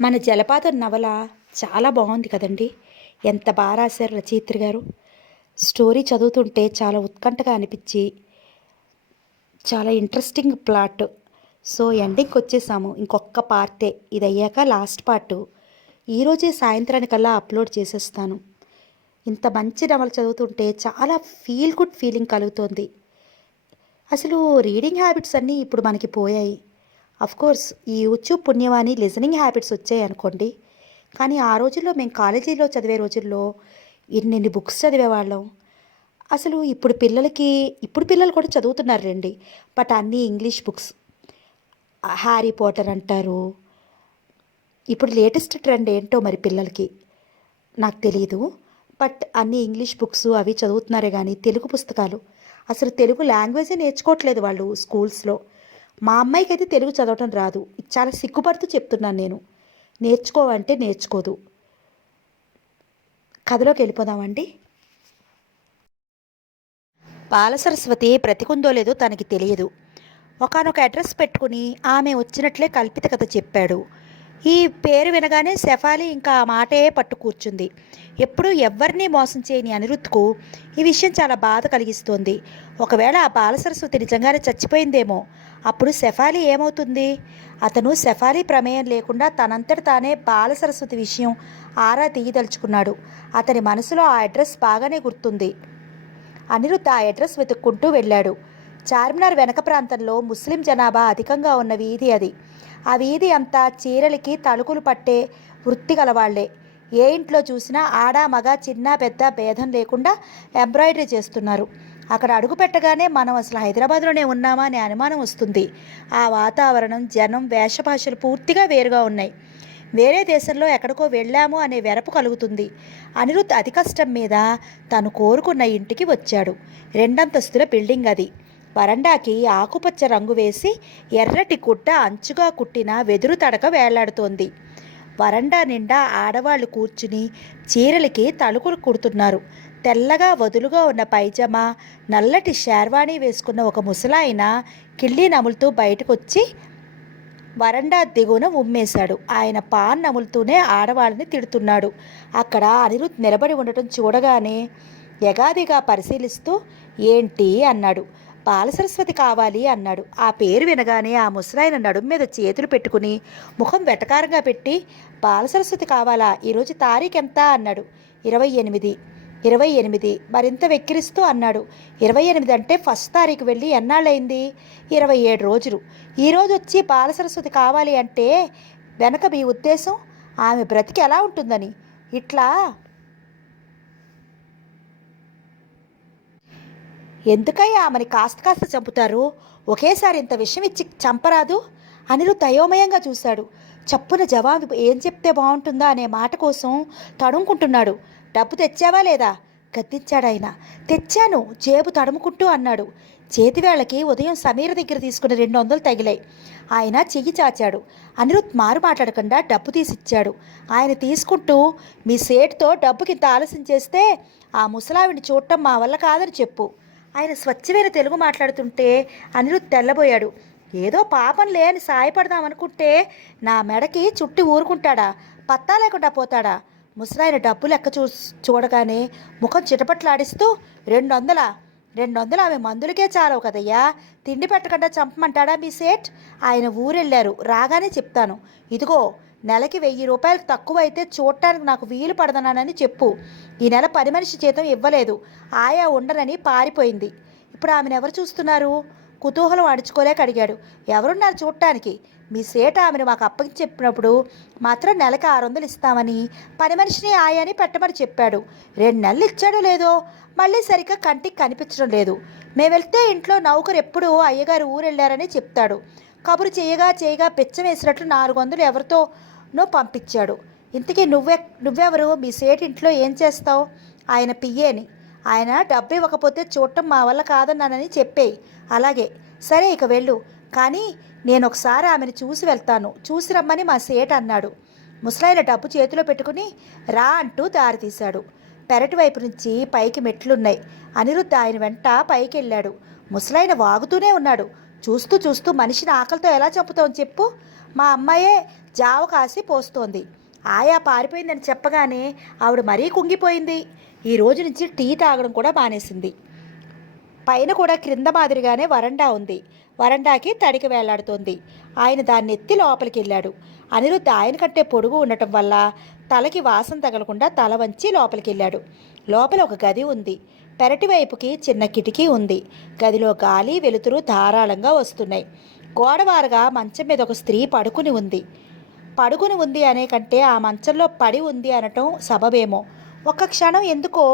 మన జలపాతం నవల చాలా బాగుంది కదండి. ఎంత బాగా రాశారు రచయిత్రి గారు. స్టోరీ చదువుతుంటే చాలా ఉత్కంఠగా అనిపించి చాలా ఇంట్రెస్టింగ్ ప్లాట్. సో ఎండింగ్కి వచ్చేసాము. ఇంకొక పార్టే ఇది అయ్యాక లాస్ట్ పార్ట్ ఈరోజే సాయంత్రానికల్లా అప్లోడ్ చేసేస్తాను. ఇంత మంచి నవల చదువుతుంటే చాలా ఫీల్ గుడ్ ఫీలింగ్ కలుగుతోంది. అసలు రీడింగ్ హ్యాబిట్స్ అన్నీ ఇప్పుడు మనకి పోయాయి. కోర్స్ ఈ యూట్యూబ్ పుణ్యవాణి లిజనింగ్ హ్యాబిట్స్ వచ్చాయి అనుకోండి. కానీ ఆ రోజుల్లో మేము కాలేజీలో చదివే రోజుల్లో ఎన్నెన్ని బుక్స్ చదివేవాళ్ళం. అసలు ఇప్పుడు పిల్లలు కూడా చదువుతున్నారు రండి. బట్ అన్నీ ఇంగ్లీష్ బుక్స్. హ్యారీ పాటర్ అంటారు. ఇప్పుడు లేటెస్ట్ ట్రెండ్ ఏంటో మరి పిల్లలకి నాకు తెలియదు. బట్ అన్ని ఇంగ్లీష్ బుక్స్ అవి చదువుతున్నారే కానీ తెలుగు పుస్తకాలు అసలు తెలుగు లాంగ్వేజే నేర్చుకోవట్లేదు వాళ్ళు స్కూల్స్లో. మా అమ్మాయికి అయితే తెలుగు చదవటం రాదు. చాలా సిగ్గుపడుతూ చెప్తున్నాను నేను. నేర్చుకోవంటే నేర్చుకోదు. కథలోకి వెళ్ళిపోదామండి. బాలసరస్వతి బ్రతికుందో లేదో తనకి తెలియదు. ఒకానొక అడ్రస్ పెట్టుకుని ఆమె వచ్చినట్లే కల్పిత కథ చెప్పాడు. ఈ పేరు వినగానే శెఫాలి ఇంకా ఆ మాటే పట్టు కూర్చుంది. ఎప్పుడూ ఎవ్వరినీ మోసం చేయని అనిరుత్కు ఈ విషయం చాలా బాధ కలిగిస్తోంది. ఒకవేళ ఆ బాలసరస్వతి నిజంగానే చచ్చిపోయిందేమో. అప్పుడు శెఫాలి ఏమవుతుంది? అతను శెఫాలి ప్రమేయం లేకుండా తనంతట తానే బాలసరస్వతి విషయం ఆరా తీయదలుచుకున్నాడు. అతని మనసులో ఆ అడ్రస్ బాగానే గుర్తుంది. అనిరుద్ధ్ ఆ అడ్రస్ వెతుక్కుంటూ వెళ్ళాడు. చార్మినార్ వెనక ప్రాంతంలో ముస్లిం జనాభా అధికంగా ఉన్న వీధి అది. ఆ వీధి అంతా చీరలకి తలుకులు పట్టే వృత్తి గలవాళ్లే. ఏ ఇంట్లో చూసినా ఆడ మగ చిన్న పెద్ద భేదం లేకుండా ఎంబ్రాయిడరీ చేస్తున్నారు. అక్కడ అడుగు పెట్టగానే మనం అసలు హైదరాబాద్లోనే ఉన్నామా అనే అనుమానం వస్తుంది. ఆ వాతావరణం, జనం, వేషభాషలు పూర్తిగా వేరుగా ఉన్నాయి. వేరే దేశంలో ఎక్కడికో వెళ్ళాము అనే వెరపు కలుగుతుంది. అనిరుద్ధ్ అతి కష్టం మీద తను కోరుకున్న ఇంటికి వచ్చాడు. 2 అంతస్తుల బిల్డింగ్ అది. వరండాకి ఆకుపచ్చ రంగు వేసి ఎర్రటి గుడ్డ అంచుగా కుట్టిన వెదురు తడక వేలాడుతోంది. వరండా నిండా ఆడవాళ్లు కూర్చుని చీరలకి తలుకులు కుడుతున్నారు. తెల్లగా వదులుగా ఉన్న పైజమా, నల్లటి షేర్వాణి వేసుకున్న ఒక ముసలాయన కిళ్ళీ నములుతూ బయటకొచ్చి వరండా దిగువన ఉమ్మేశాడు. ఆయన పాన్ నములుతూనే ఆడవాళ్ళని తిడుతున్నాడు. అక్కడ అనిరుద్ధ్ నిలబడి ఉండటం చూడగానే యగాదిగా పరిశీలిస్తూ ఏంటి అన్నాడు. బాలసరస్వతి కావాలి అన్నాడు. ఆ పేరు వినగానే ఆ ముసలాయన నడుం మీద చేతులు పెట్టుకుని ముఖం వెటకారంగా పెట్టి బాలసరస్వతి కావాలా? ఈరోజు తారీఖు ఎంత అన్నాడు. 28. 28 మరింత వెక్కిరిస్తూ అన్నాడు. 28 అంటే ఫస్ట్ తారీఖు వెళ్ళి ఎన్నాళ్ళయింది? 27 రోజులు. ఈరోజు వచ్చి బాలసరస్వతి కావాలి అంటే వెనక మీ ఉద్దేశం ఆమె బ్రతికి ఎలా ఉంటుందని. ఇట్లా ఎందుకయ్యా ఆమెని కాస్త చంపుతారు? ఒకేసారి ఇంత విషయం ఇచ్చి చంపరాదు? అనిరుద్ధ్ అయోమయంగా చూశాడు. చప్పున జవాబు ఏం చెప్తే బాగుంటుందా అనే మాట కోసం తడుముకుంటున్నాడు. డబ్బు తెచ్చావా లేదా? గద్దించాడాయన. తెచ్చాను జేబు తడుముకుంటూ అన్నాడు. చేతివేళకి ఉదయం సమీర దగ్గర తీసుకున్న 200 తగిలాయి. ఆయన చెయ్యి చాచాడు. అనిరుద్ధ్ మారు మాట్లాడకుండా డబ్బు తీసిచ్చాడు. ఆయన తీసుకుంటూ మీ సేటుతో డబ్బుకింత ఆలస్యం చేస్తే ఆ ముసలావిని చూడటం మా వల్ల కాదని చెప్పు. ఆయన స్వచ్ఛమైన తెలుగు మాట్లాడుతుంటే అనిరుద్ధ్ తెల్లబోయాడు. ఏదో పాపం లేని సాయపడదామనుకుంటే నా మెడకి చుట్టి ఊరుకుంటాడా? పత్తా లేకుండా పోతాడా? ముసలాయన డబ్బు లెక్క చూడగానే ముఖం చిటపట్లాడిస్తూ 200? 200 ఆమె మందులకే చాలవు కదయ్యా. తిండి పెట్టకుండా చంపమంటాడా మీ సేట్? ఆయన ఊరెళ్ళారు, రాగానే చెప్తాను. ఇదిగో నెలకి 1000 రూపాయలు తక్కువ అయితే చూడటానికి నాకు వీలు పడదనానని చెప్పు. ఈ నెల పని మనిషి జీతం ఇవ్వలేదు, ఆయా ఉండనని పారిపోయింది. ఇప్పుడు ఆమెను ఎవరు చూస్తున్నారు? కుతూహలం అడుచుకోలేక అడిగాడు. ఎవరున్నారు చూడటానికి? మీ సేట ఆమెను మాకు అప్పగించి చెప్పినప్పుడు మాత్రం నెలకి 600 ఇస్తామని పని మనిషిని ఆయాని పెట్టమని చెప్పాడు. 2 నెలలు ఇచ్చాడో లేదో మళ్ళీ సరిగ్గా కంటికి కనిపించడం లేదు. మేము వెళ్తే ఇంట్లో నౌకరు ఎప్పుడూ అయ్యగారు ఊరెళ్ళారని చెప్తాడు. కబురు చేయగా పిచ్చం వేసినట్లు 400 ఎవరితోనో పంపించాడు. ఇంతకీ నువ్వెవరు? మీ సేటు ఇంట్లో ఏం చేస్తావు? ఆయన పియ్యేని. ఆయన డబ్బు ఇవ్వకపోతే చూడటం మా వల్ల కాదన్నానని చెప్పేయి. అలాగే సరే, ఇక వెళ్ళు. కానీ నేను ఒకసారి ఆమెను చూసి వెళ్తాను, చూసి రమ్మని మా సేటు అన్నాడు. ముసలాయన డబ్బు చేతిలో పెట్టుకుని రా అంటూ దారి తీశాడు. పెరటి వైపు నుంచి పైకి మెట్లున్నాయి. అనిరుద్ధ్ ఆయన వెంట పైకి వెళ్ళాడు. ముసలాయన వాగుతూనే ఉన్నాడు. చూస్తూ మనిషిని ఆకలితో ఎలా చంపుతావు చెప్పు? మా అమ్మాయే జావ కాసి పోస్తోంది. ఆయా పారిపోయిందని చెప్పగానే ఆవిడ మరీ కుంగిపోయింది. ఈ రోజు నుంచి టీ తాగడం కూడా మానేసింది. పైన కూడా క్రింద మాదిరిగానే వరండా ఉంది. వరండాకి తడికి వేలాడుతోంది. ఆయన దాన్ని ఎత్తి లోపలికి వెళ్ళాడు. అనిరుద్ధ్ ఆయన కంటే పొడుగు ఉండటం వల్ల తలకి వాసన తగలకుండా తల వంచి లోపలికి వెళ్ళాడు. లోపల ఒక గది ఉంది. పెరటి వైపుకి చిన్న కిటికీ ఉంది. గదిలో గాలి వెలుతురు ధారాళంగా వస్తున్నాయి. గోడవారుగా మంచం మీద ఒక స్త్రీ పడుకుని ఉంది అనే కంటే ఆ మంచంలో పడి ఉంది అనటం సబబేమో. ఒక్క క్షణం ఎందుకో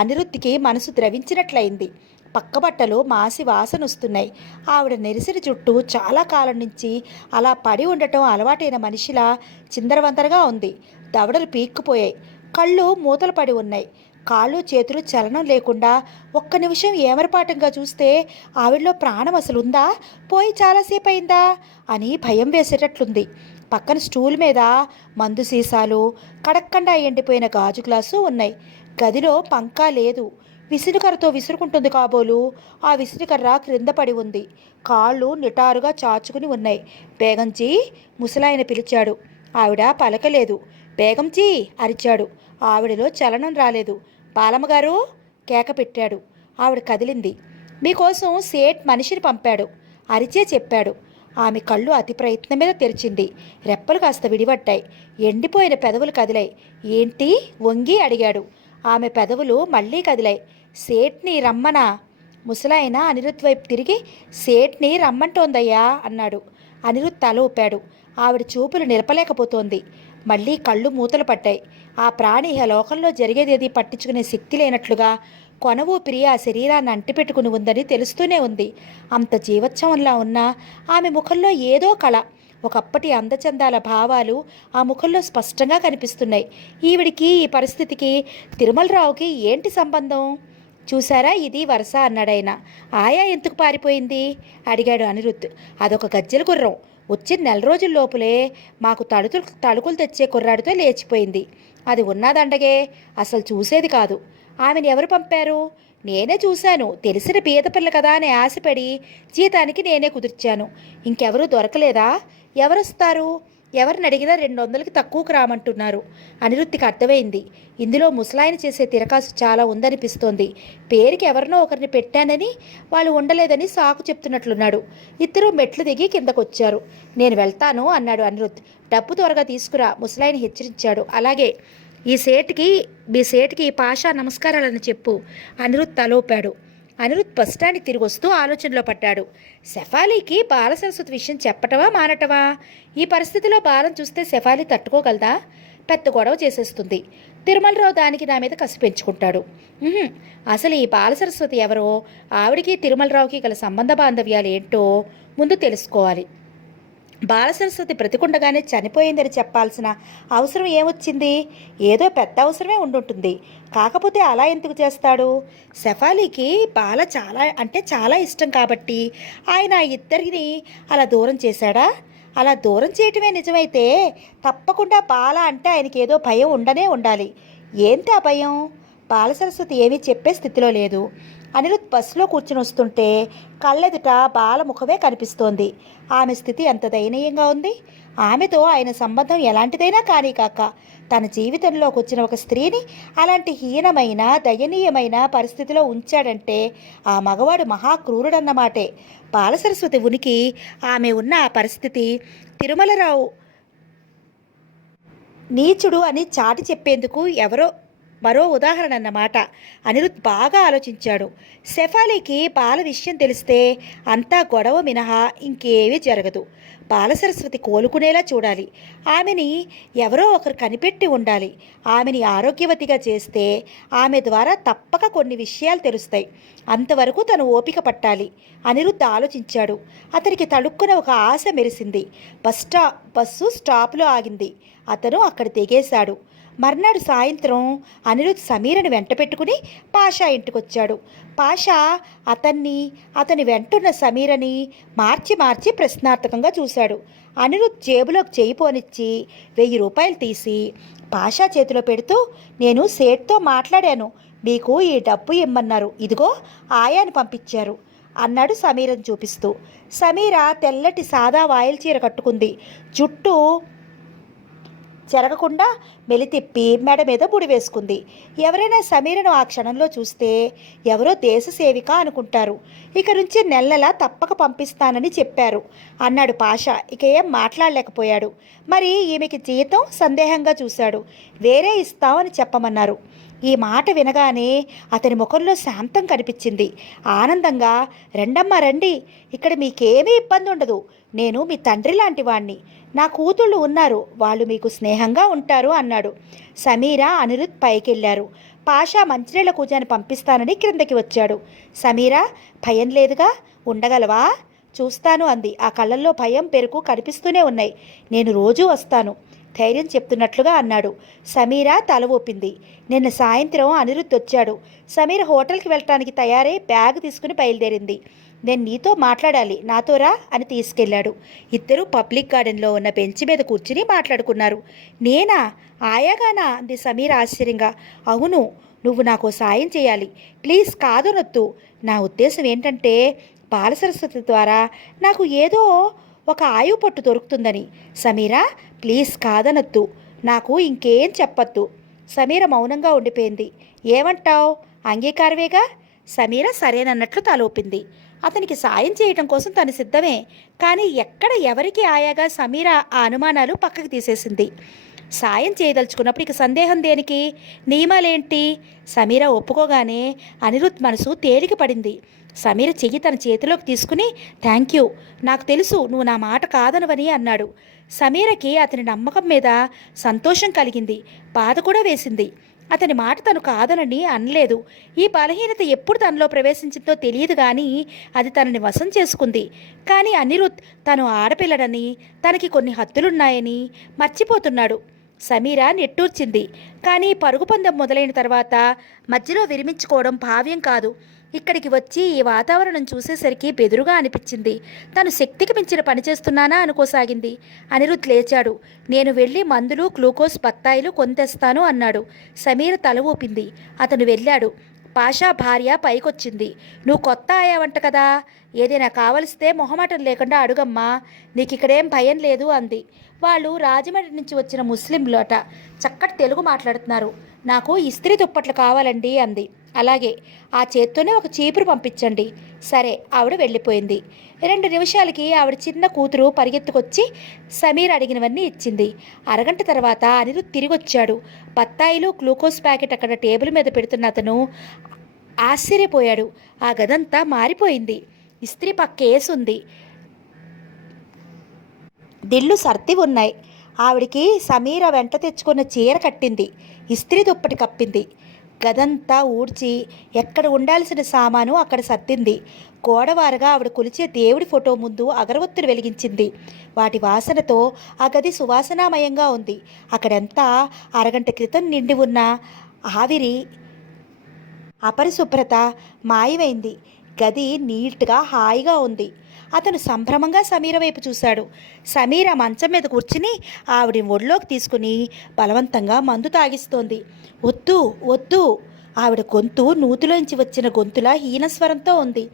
అనిరుద్ధికి మనసు ద్రవించినట్లయింది. పక్కబట్టలు మాసి వాసన వస్తున్నాయి. ఆవిడ నెరిసిన చుట్టూ చాలా కాలం నుంచి అలా పడి ఉండటం అలవాటైన మనిషిలా చిందరవందరగా ఉంది. దవడలు పీక్కుపోయాయి. కళ్ళు మూతలు పడి ఉన్నాయి. కాళ్ళు చేతులు చలనం లేకుండా ఒక్క నిమిషం ఏమరపాటంగా చూస్తే ఆవిడలో ప్రాణం అసలు ఉందా, పోయి చాలాసేపు అయిందా అని భయం వేసేటట్లుంది. పక్కన స్టూల్ మీద మందు సీసాలు, కడక్కండా ఎండిపోయిన గాజు గ్లాసు ఉన్నాయి. గదిలో పంకా లేదు. విసిరికర్రతో విసురుకుంటుంది కాబోలు. ఆ విసిరికర్ర క్రింద పడి ఉంది. కాళ్ళు నిటారుగా చాచుకుని ఉన్నాయి. బేగంజీ ముసలాయన పిలిచాడు. ఆవిడ పలకలేదు. బేగంజీ అరిచాడు. ఆవిడలో చలనం రాలేదు. బాలమ్మగారు కేక పెట్టాడు. ఆవిడ కదిలింది. మీకోసం సేట్ మనిషిని పంపాడు అరిచే చెప్పాడు. ఆమె కళ్ళు అతి ప్రయత్నం మీద తెరిచింది. రెప్పలు కాస్త విడిపడ్డాయి. ఎండిపోయిన పెదవులు కదిలాయి. ఏంటి వంగి అడిగాడు. ఆమె పెదవులు మళ్ళీ కదిలాయి. సేట్ని రమ్మనా? ముసలాయన అనిరుద్ధ్ వైపు తిరిగి సేట్ని రమ్మంటోందయ్యా అన్నాడు. అనిరుద్ధ్ తల ఊపాడు. ఆవిడ చూపులు నిలపలేకపోతోంది. మళ్ళీ కళ్ళు మూతలు పట్టాయి. ఆ ప్రాణి లోకంలో జరిగేదేది పట్టించుకునే శక్తి లేనట్లుగా కొన ఊపిరి ఆ శరీరాన్ని అంటిపెట్టుకుని ఉందని తెలుస్తూనే ఉంది. అంత జీవోత్సవంలా ఉన్నా ఆమె ముఖంలో ఏదో కళ, ఒకప్పటి అందచందాల భావాలు ఆ ముఖంలో స్పష్టంగా కనిపిస్తున్నాయి. ఈవిడికి ఈ పరిస్థితికి తిరుమలరావుకి ఏంటి సంబంధం? చూసారా, ఇది వరుస అన్నాడాయన. ఆయా ఎందుకు పారిపోయింది అడిగాడు అనిరుద్ధ్. అదొక గజ్జెల గుర్రం. వచ్చిన 4 రోజుల లోపులే మాకు తడుకులు తెచ్చే కుర్రాడితో లేచిపోయింది. అది ఉన్నదండగే, అసలు చూసేది కాదు. ఆమెను ఎవరు పంపారు? నేనే చూశాను. తెలిసిన పీద పిల్ల కదా అని ఆశపడి జీతానికి నేనే కుదిర్చాను. ఇంకెవరూ దొరకలేదా? ఎవరొస్తారు? ఎవరిని అడిగినా 200కి తక్కువకు రామంటున్నారు. అనిరుద్ధికి అర్థమైంది. ఇందులో ముసలాయన చేసే తిరకాసు చాలా ఉందనిపిస్తోంది. పేరుకి ఎవరినో ఒకరిని పెట్టానని వాళ్ళు ఉండలేదని సాకు చెప్తున్నట్లున్నాడు. ఇద్దరూ మెట్లు దిగి కిందకొచ్చారు. నేను వెళ్తాను అన్నాడు అనిరుద్ధ్. డబ్బు త్వరగా తీసుకురా ముసలాయన హెచ్చరించాడు. అలాగే, మీ సేటుకి పాషా నమస్కారాలని చెప్పు. అనిరుద్ధ్ తలోపాడు. అనిరుద్ధ్ బస్టాండ్కి తిరిగి వస్తూ ఆలోచనలో పడ్డాడు. శెఫాలీకి బాలసరస్వతి విషయం చెప్పటమా మానటమా? ఈ పరిస్థితిలో బాలం చూస్తే శెఫాలీ తట్టుకోగలదా? పెద్ద గొడవ చేసేస్తుంది. తిరుమలరావు దానికి నా మీద కసి పెంచుకుంటాడు. అసలు ఈ బాలసరస్వతి ఎవరో, ఆవిడికి తిరుమలరావుకి గల సంబంధ బాంధవ్యాలు ఏంటో ముందు తెలుసుకోవాలి. బాలసరస్వతి బ్రతికుండగానే చనిపోయిందని చెప్పాల్సిన అవసరం ఏమొచ్చింది? ఏదో పెద్ద అవసరమే ఉండుంటుంది. కాకపోతే అలా ఎందుకు చేస్తాడు? శెఫాలీకి బాల చాలా ఇష్టం కాబట్టి ఆయన ఇద్దరిని అలా దూరం చేశాడా? అలా దూరం చేయటమే నిజమైతే తప్పకుండా బాల అంటే ఆయనకి ఏదో భయం ఉండనే ఉండాలి. ఏంటి ఆ భయం? బాలసరస్వతి ఏమీ చెప్పే స్థితిలో లేదు. అనిరుద్ధ్ బస్సులో కూర్చుని వస్తుంటే కళ్ళెదుట బాల ముఖమే కనిపిస్తోంది. ఆమె స్థితి ఎంత దయనీయంగా ఉంది. ఆమెతో ఆయన సంబంధం ఎలాంటిదైనా కానీ కాక తన జీవితంలోకి వచ్చిన ఒక స్త్రీని అలాంటి హీనమైన దయనీయమైన పరిస్థితిలో ఉంచాడంటే ఆ మగవాడు మహాక్రూరుడన్నమాటే. బాలసరస్వతి ఉనికి, ఆమె ఉన్న ఆ పరిస్థితి తిరుమలరావు నీచుడు అని చాటి చెప్పేందుకు మరో ఉదాహరణ అన్నమాట. అనిరుద్ధ్ బాగా ఆలోచించాడు. శెఫాలీకి బాల విషయం తెలిస్తే అంతా గొడవ మినహా ఇంకేమీ జరగదు. బాలసరస్వతి కోలుకునేలా చూడాలి. ఆమెని ఎవరో ఒకరు కనిపెట్టి ఉండాలి. ఆమెని ఆరోగ్యవతిగా చేస్తే ఆమె ద్వారా తప్పక కొన్ని విషయాలు తెలుస్తాయి. అంతవరకు తను ఓపిక పట్టాలి. అనిరుద్ధ్ ఆలోచించాడు. అతనికి తడుక్కున ఒక ఆశ మెరిసింది. బస్సు స్టాప్లో ఆగింది. అతను అక్కడ దిగేశాడు. మర్నాడు సాయంత్రం అనిరుద్ధ్ సమీరని వెంట పెట్టుకుని పాషా ఇంటికొచ్చాడు. పాషా అతని వెంటున్న సమీరని మార్చి ప్రశ్నార్థకంగా చూశాడు. అనిరుద్ధ్ జేబులోకి చేయి పోనిచ్చి 1000 రూపాయలు తీసి పాషా చేతిలో పెడుతూ, నేను సేట్తో మాట్లాడాను, మీకు ఈ డబ్బు ఇమ్మన్నారు, ఇదిగో ఆయాని పంపించారు. అన్నాడు సమీరను చూపిస్తూ. సమీర తెల్లటి సాదా వాయిల్ చీర కట్టుకుంది. జుట్టు చెరగకుండా మెలితిప్పి మెడ మీద ముడి వేసుకుంది. ఎవరైనా సమీరను ఆ క్షణంలో చూస్తే ఎవరో దేశ సేవిక అనుకుంటారు. ఇక నుంచి నెలలా తప్పక పంపిస్తానని చెప్పారు అన్నాడు పాషా. ఇక ఏం మాట్లాడలేకపోయాడు. మరి ఈమెకి జీతం సందేహంగా చూశాడు. వేరే ఇస్తామని చెప్పమన్నారు. ఈ మాట వినగానే అతని ముఖంలో శాంతం కనిపించింది. ఆనందంగా, రండమ్మా రండి, ఇక్కడ మీకేమీ ఇబ్బంది ఉండదు. నేను మీ తండ్రి లాంటి వాణ్ణి. నా కూతుళ్ళు ఉన్నారు, వాళ్ళు మీకు స్నేహంగా ఉంటారు అన్నాడు. సమీర, అనిరుద్ పైకెళ్ళారు. పాషా మంచినీళ్ళ కూజాని పంపిస్తానని క్రిందకి వచ్చాడు. సమీర, భయం లేదుగా, ఉండగలవా? చూస్తాను అంది. ఆ కళ్ళల్లో భయం పెరుగు కనిపిస్తూనే ఉన్నాయి. నేను రోజూ వస్తాను, ధైర్యం చెప్తున్నట్లుగా అన్నాడు. సమీర తల ఊపింది. నిన్న సాయంత్రం అనిరుద్ వచ్చాడు. సమీర హోటల్కి వెళ్ళటానికి తయారై బ్యాగ్ తీసుకుని బయలుదేరింది. నేను నీతో మాట్లాడాలి, నాతో రా అని తీసుకెళ్లాడు. ఇద్దరూ పబ్లిక్ గార్డెన్లో ఉన్న బెంచ్ మీద కూర్చుని మాట్లాడుకున్నారు. నేనా? ఆయాగానా అంది సమీర ఆశ్చర్యంగా. అవును, నువ్వు నాకు సాయం చేయాలి, ప్లీజ్ కాదనొద్దు. నా ఉద్దేశం ఏంటంటే బాలసరస్వతి ద్వారా నాకు ఏదో ఒక ఆయువు పట్టు దొరుకుతుందని. సమీర, ప్లీజ్ కాదనొద్దు, నాకు ఇంకేం చెప్పొద్దు. సమీర మౌనంగా ఉండిపోయింది. ఏమంటావు? అంగీకారమేగా? సమీర సరేనన్నట్లు తలూపింది. అతనికి సాయం చేయటం కోసం తను సిద్ధమే. కానీ ఎక్కడ ఎవరికి ఆయాగా సమీర ఆ అనుమానాలు పక్కకు తీసేసింది. సాయం చేయదలుచుకున్నప్పుడు ఇక సందేహం దేనికి? నియమాలేంటి? సమీర ఒప్పుకోగానే అనిరుద్ మనసు తేలిక పడింది. సమీర చెయ్యి తన చేతిలోకి తీసుకుని, థ్యాంక్ యూ, నాకు తెలుసు నువ్వు నా మాట కాదనవని అన్నాడు. సమీరకి అతని నమ్మకం మీద సంతోషం కలిగింది, బాధ కూడా వేసింది. అతని మాట తను కాదనని అనలేదు. ఈ బలహీనత ఎప్పుడు తనలో ప్రవేశించిందో తెలియదు, కానీ అది తనని వశం చేసుకుంది. కానీ అనిరుద్ తను ఆడపిల్లడని, తనకి కొన్ని హద్దులున్నాయని మర్చిపోతున్నాడు. సమీర నిట్టూర్చింది. కానీ పరుగు పందెం మొదలైన తర్వాత మధ్యలో విరమించుకోవడం భావ్యం కాదు. ఇక్కడికి వచ్చి ఈ వాతావరణం చూసేసరికి బెదురుగా అనిపించింది. తను శక్తికి మించిన పని చేస్తున్నానా అనుకోసాగింది. అనిరుద్ లేచాడు. నేను వెళ్ళి మందులు, గ్లూకోజ్, బత్తాయిలు కొంతెస్తాను అన్నాడు. సమీర తల ఊపింది. అతను వెళ్ళాడు. పాషా భార్య పైకొచ్చింది. నువ్వు కొత్త అయ్యావంట కదా, ఏదైనా కావలిస్తే మొహమాటం లేకుండా అడుగమ్మా, నీకు ఇక్కడేం భయం లేదు అంది. వాళ్ళు రాజమండ్రి నుంచి వచ్చిన ముస్లింలట, చక్కటి తెలుగు మాట్లాడుతున్నారు. నాకు ఇస్త్రీ దుప్పట్లు కావాలండి అంది. అలాగే, ఆ చేత్తోనే ఒక చీపురు పంపించండి. సరే, ఆవిడ వెళ్ళిపోయింది. 2 నిమిషాలకి ఆవిడ చిన్న కూతురు పరిగెత్తుకొచ్చి సమీర్ అడిగినవన్నీ ఇచ్చింది. అరగంట తర్వాత అనిరుద్ తిరిగొచ్చాడు. బత్తాయిలు, గ్లూకోజ్ ప్యాకెట్ అక్కడ టేబుల్ మీద పెడుతున్న అతను ఆశ్చర్యపోయాడు. ఆ గదంతా మారిపోయింది. ఇస్త్రీ పక్కేసుంది, దిళ్ళు సర్ది ఉన్నాయి. ఆవిడికి సమీర వెంట తెచ్చుకున్న చీర కట్టింది, ఇస్త్రీ దుప్పటి కప్పింది. గదంతా ఊడ్చి ఎక్కడ ఉండాల్సిన సామాను అక్కడ సర్దింది. గోడవారగా ఆవిడ కొలిచే దేవుడి ఫోటో ముందు అగరవత్తులు వెలిగించింది. వాటి వాసనతో ఆ గది సువాసనామయంగా ఉంది. అక్కడంతా అరగంట క్రితం నిండి ఉన్న ఆవిరి, అపరిశుభ్రత మాయమైంది. గది నీట్గా, హాయిగా ఉంది. అతను సంభ్రమంగా సమీర వైపు చూశాడు. సమీర మంచం మీద కూర్చుని ఆవిడ ఒళ్ళోకి తీసుకుని బలవంతంగా మందు తాగిస్తోంది. వద్దు వద్దు, ఆవిడ గొంతు నూతిలోంచి వచ్చిన గొంతులా హీనస్వరంతో ఉంది.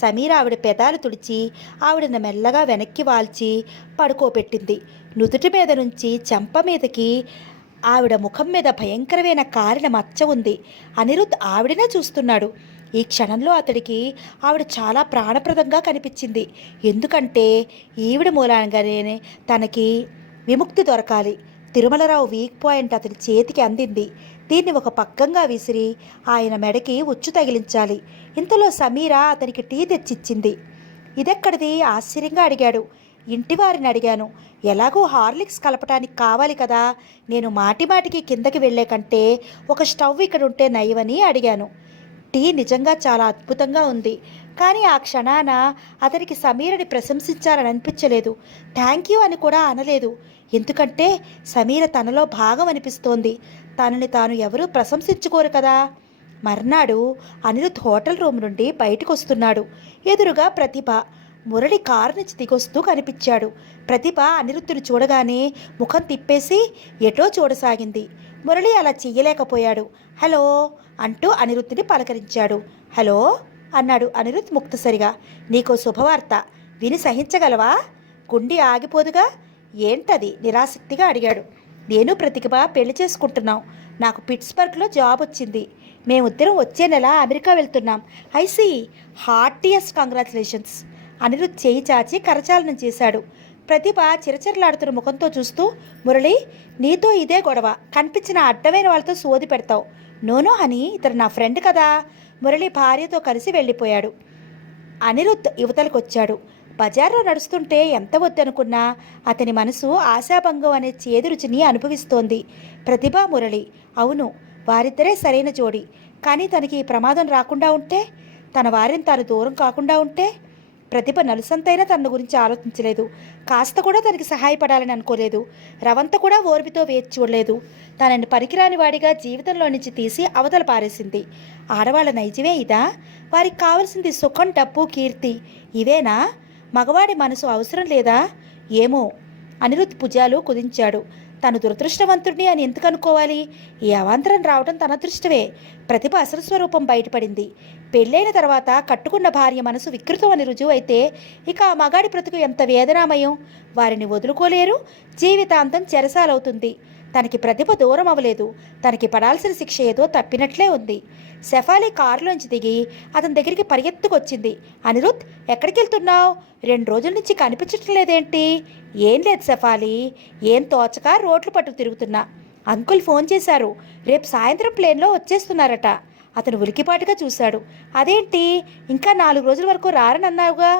సమీర ఆవిడ పెదాలు తుడిచి ఆవిడను మెల్లగా వెనక్కి వాల్చి పడుకోబెట్టింది. నుదుటి మీద నుంచి చెంప మీదకి ఆవిడ ముఖం మీద భయంకరమైన కారిన మచ్చ ఉంది. అనిరుద్ ఆవిడనే చూస్తున్నాడు. ఈ క్షణంలో అతడికి ఆవిడ చాలా ప్రాణప్రదంగా కనిపించింది. ఎందుకంటే ఈవిడ మూలంగానే తనకి విముక్తి దొరకాలి. తిరుమలరావు వీక్ పాయింట్ అతని చేతికి అందింది. దీన్ని ఒక పక్కంగా విసిరి ఆయన మెడకి ఉచ్చు తగిలించాలి. ఇంతలో సమీర అతనికి టీ తెచ్చిచ్చింది. ఇదెక్కడిది? ఆశ్చర్యంగా అడిగాడు. ఇంటివారిని అడిగాను. ఎలాగో హార్లిక్స్ కలపటానికి కావాలి కదా, నేను మాటిమాటికి కిందకి వెళ్లే కంటే ఒక స్టవ్ ఇక్కడ ఉంటే నయమని అడిగాను. టీ నిజంగా చాలా అద్భుతంగా ఉంది. కానీ ఆ క్షణాన అతనికి సమీరని ప్రశంసించాలని అనిపించలేదు. థ్యాంక్ యూ అని కూడా అనలేదు. ఎందుకంటే సమీర తనలో భాగం అనిపిస్తోంది. తనని తాను ఎవరూ ప్రశంసించుకోరు కదా. మర్నాడు అనిరుద్ హోటల్ రూమ్ నుండి బయటకు వస్తున్నాడు. ఎదురుగా ప్రతిభ మురళి కారు నుంచి దిగొస్తూ కనిపించాడు. ప్రతిభ అనిరుద్దుని చూడగానే ముఖం తిప్పేసి ఎటో చూడసాగింది. మురళి అలా చెయ్యలేకపోయాడు. హలో అంటూ అనిరుద్ధిని పలకరించాడు. హలో అన్నాడు అనిరుద్ ముక్తసరిగా. నీకో శుభవార్త, విని సహించగలవా? గుండె ఆగిపోదుగా. ఏంటది? నిరాసక్తిగా అడిగాడు. నేను ప్రతిభ పెళ్లి చేసుకుంటున్నాం. నాకు పిట్స్బర్గ్లో జాబ్ వచ్చింది. మేమిద్దరం వచ్చే నెల అమెరికా వెళ్తున్నాం. IC, heartiest congratulations. అనిరుద్ చేయి చాచి కరచాలనం చేశాడు. ప్రతిభ చిరచిరలాడుతున్న ముఖంతో చూస్తూ, మురళి, నీతో ఇదే గొడవ. కనిపించిన అడ్డమైన వాళ్ళతో సోది పెడతావు. నోనో హనీ, ఇతను నా ఫ్రెండ్ కదా. మురళి భార్యతో కలిసి వెళ్ళిపోయాడు. అనిరుద్ యువతలకొచ్చాడు. బజార్లో నడుస్తుంటే ఎంత వద్దనుకున్నా అతని మనసు ఆశాభంగం అనే చేదు రుచిని అనుభవిస్తోంది. ప్రతిభ, మురళి, అవును, వారిద్దరే సరైన జోడి. కానీ తనకి ఈ ప్రమాదం రాకుండా ఉంటే, తన వారిని తాను దూరం కాకుండా ఉంటే. ప్రతిభ నలుసంతైనా తన గురించి ఆలోచించలేదు. కాస్త కూడా తనకి సహాయపడాలని అనుకోలేదు. రవంత కూడా ఓర్పితో వేచి చూడలేదు. తనని పనికిరాని వాడిగా జీవితంలో నుంచి తీసి అవతల పారేసింది. ఆడవాళ్ళ నైజమే ఇదా? వారికి కావలసింది సుఖం, డబ్బు, కీర్తి. ఇవేనా? మగవాడి మనసు అవసరం లేదా? ఏమో. అనిరుద్ భుజాలు కుదించాడు. తను దురదృష్టవంతుడిని అని ఎందుకు అనుకోవాలి? ఈ అవాంతరం రావడం తన అదృష్టమే. ప్రతిభ అసలు స్వరూపం బయటపడింది. పెళ్ళైన తర్వాత కట్టుకున్న భార్య మనసు వికృతం అని రుజువు అయితే ఇక ఆ మగాడి బ్రతుకు ఎంత వేదనామయం. వారిని వదులుకోలేరు. జీవితాంతం చెరసాలవుతుంది. తనకి ప్రతిభ దూరం అవ్వలేదు. తనకి పడాల్సిన శిక్ష ఏదో తప్పినట్లే ఉంది. శెఫాలి కారులోంచి దిగి అతని దగ్గరికి పరిగెత్తుకొచ్చింది. అనిరుద్, ఎక్కడికి వెళ్తున్నావు? 2 రోజుల నుంచి కనిపించటం లేదేంటి? ఏం లేదు శెఫాలి, ఏం తోచక రోడ్లు పట్టుకు తిరుగుతున్నా. అంకుల్ ఫోన్ చేశారు. రేపు సాయంత్రం ప్లేన్లో వచ్చేస్తున్నారట. అతను ఉలికిపాటుగా చూశాడు. అదేంటి, ఇంకా 4 రోజుల వరకు రారని అన్నావుగా?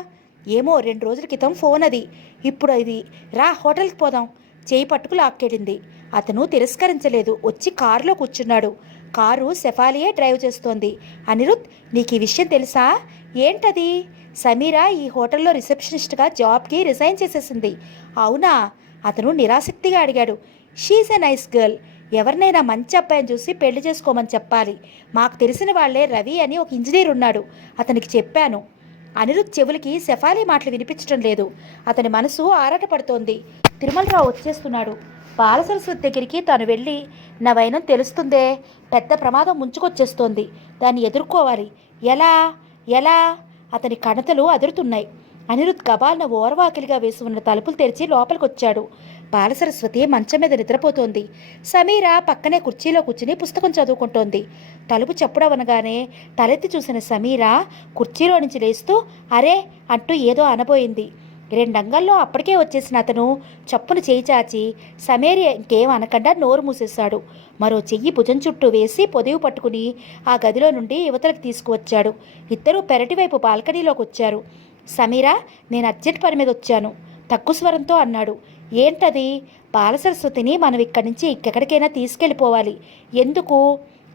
ఏమో, 2 రోజుల క్రితం ఫోన్ అది. ఇప్పుడు ఇది. రా, హోటల్కి పోదాం. చేయి పట్టుకు లాక్కెళ్ళింది. అతను తిరస్కరించలేదు. వచ్చి కారులో కూర్చున్నాడు. కారు శెఫాలియే డ్రైవ్ చేస్తోంది. అనిరుద్, నీకు ఈ విషయం తెలుసా? ఏంటది? సమీరా ఈ హోటల్లో రిసెప్షనిస్ట్గా జాబ్కి రిజైన్ చేసేసింది. అవునా? అతను నిరాసక్తిగా అడిగాడు. She's a nice girl. ఎవరినైనా మంచి అబ్బాయిని చూసి పెళ్లి చేసుకోమని చెప్పాలి. మాకు తెలిసిన వాళ్లే రవి అని ఒక ఇంజనీర్ ఉన్నాడు. అతనికి చెప్పాను. అనిరుద్ చెవులకి శెఫాలి మాటలు వినిపించడం లేదు. అతని మనసు ఆరాటపడుతోంది. తిరుమలరావు వచ్చేస్తున్నాడు. బాలసరస్వతి దగ్గరికి తాను వెళ్ళి, నా వైనం తెలుస్తుందే, పెద్ద ప్రమాదం ముంచుకొచ్చేస్తోంది, దాన్ని ఎదుర్కోవాలి. ఎలా ఎలా? అతని కణతలు అదురుతున్నాయి. అనిరుద్ గబాల్న ఓరవాకిలిగా వేసి ఉన్న తలుపులు తెరిచి లోపలికొచ్చాడు. బాలసరస్వతి మంచం మీద నిద్రపోతోంది. సమీర పక్కనే కుర్చీలో కూర్చుని పుస్తకం చదువుకుంటోంది. తలుపు చప్పుడవనగానే తలెత్తి చూసిన సమీర కుర్చీలో నుంచి లేస్తూ అరే అంటూ ఏదో అనబోయింది. 2 అంగల్లో అప్పటికే వచ్చేసిన అతను చప్పును చేయి చాచి సమీర ఇంకేం అనకుండా నోరు మూసేశాడు. మరో చెయ్యి భుజం చుట్టూ వేసి పొదివి పట్టుకుని ఆ గదిలో నుండి యువతలకు తీసుకువచ్చాడు. ఇద్దరూ పెరటివైపు బాల్కనీలోకి వచ్చారు. సమీర, నేను అర్జెంట్ పని మీద వచ్చాను, తక్కువ స్వరంతో అన్నాడు. ఏంటది? బాలసరస్వతిని మనం ఇక్కడి నుంచి ఎక్కడికైనా తీసుకెళ్ళిపోవాలి. ఎందుకు?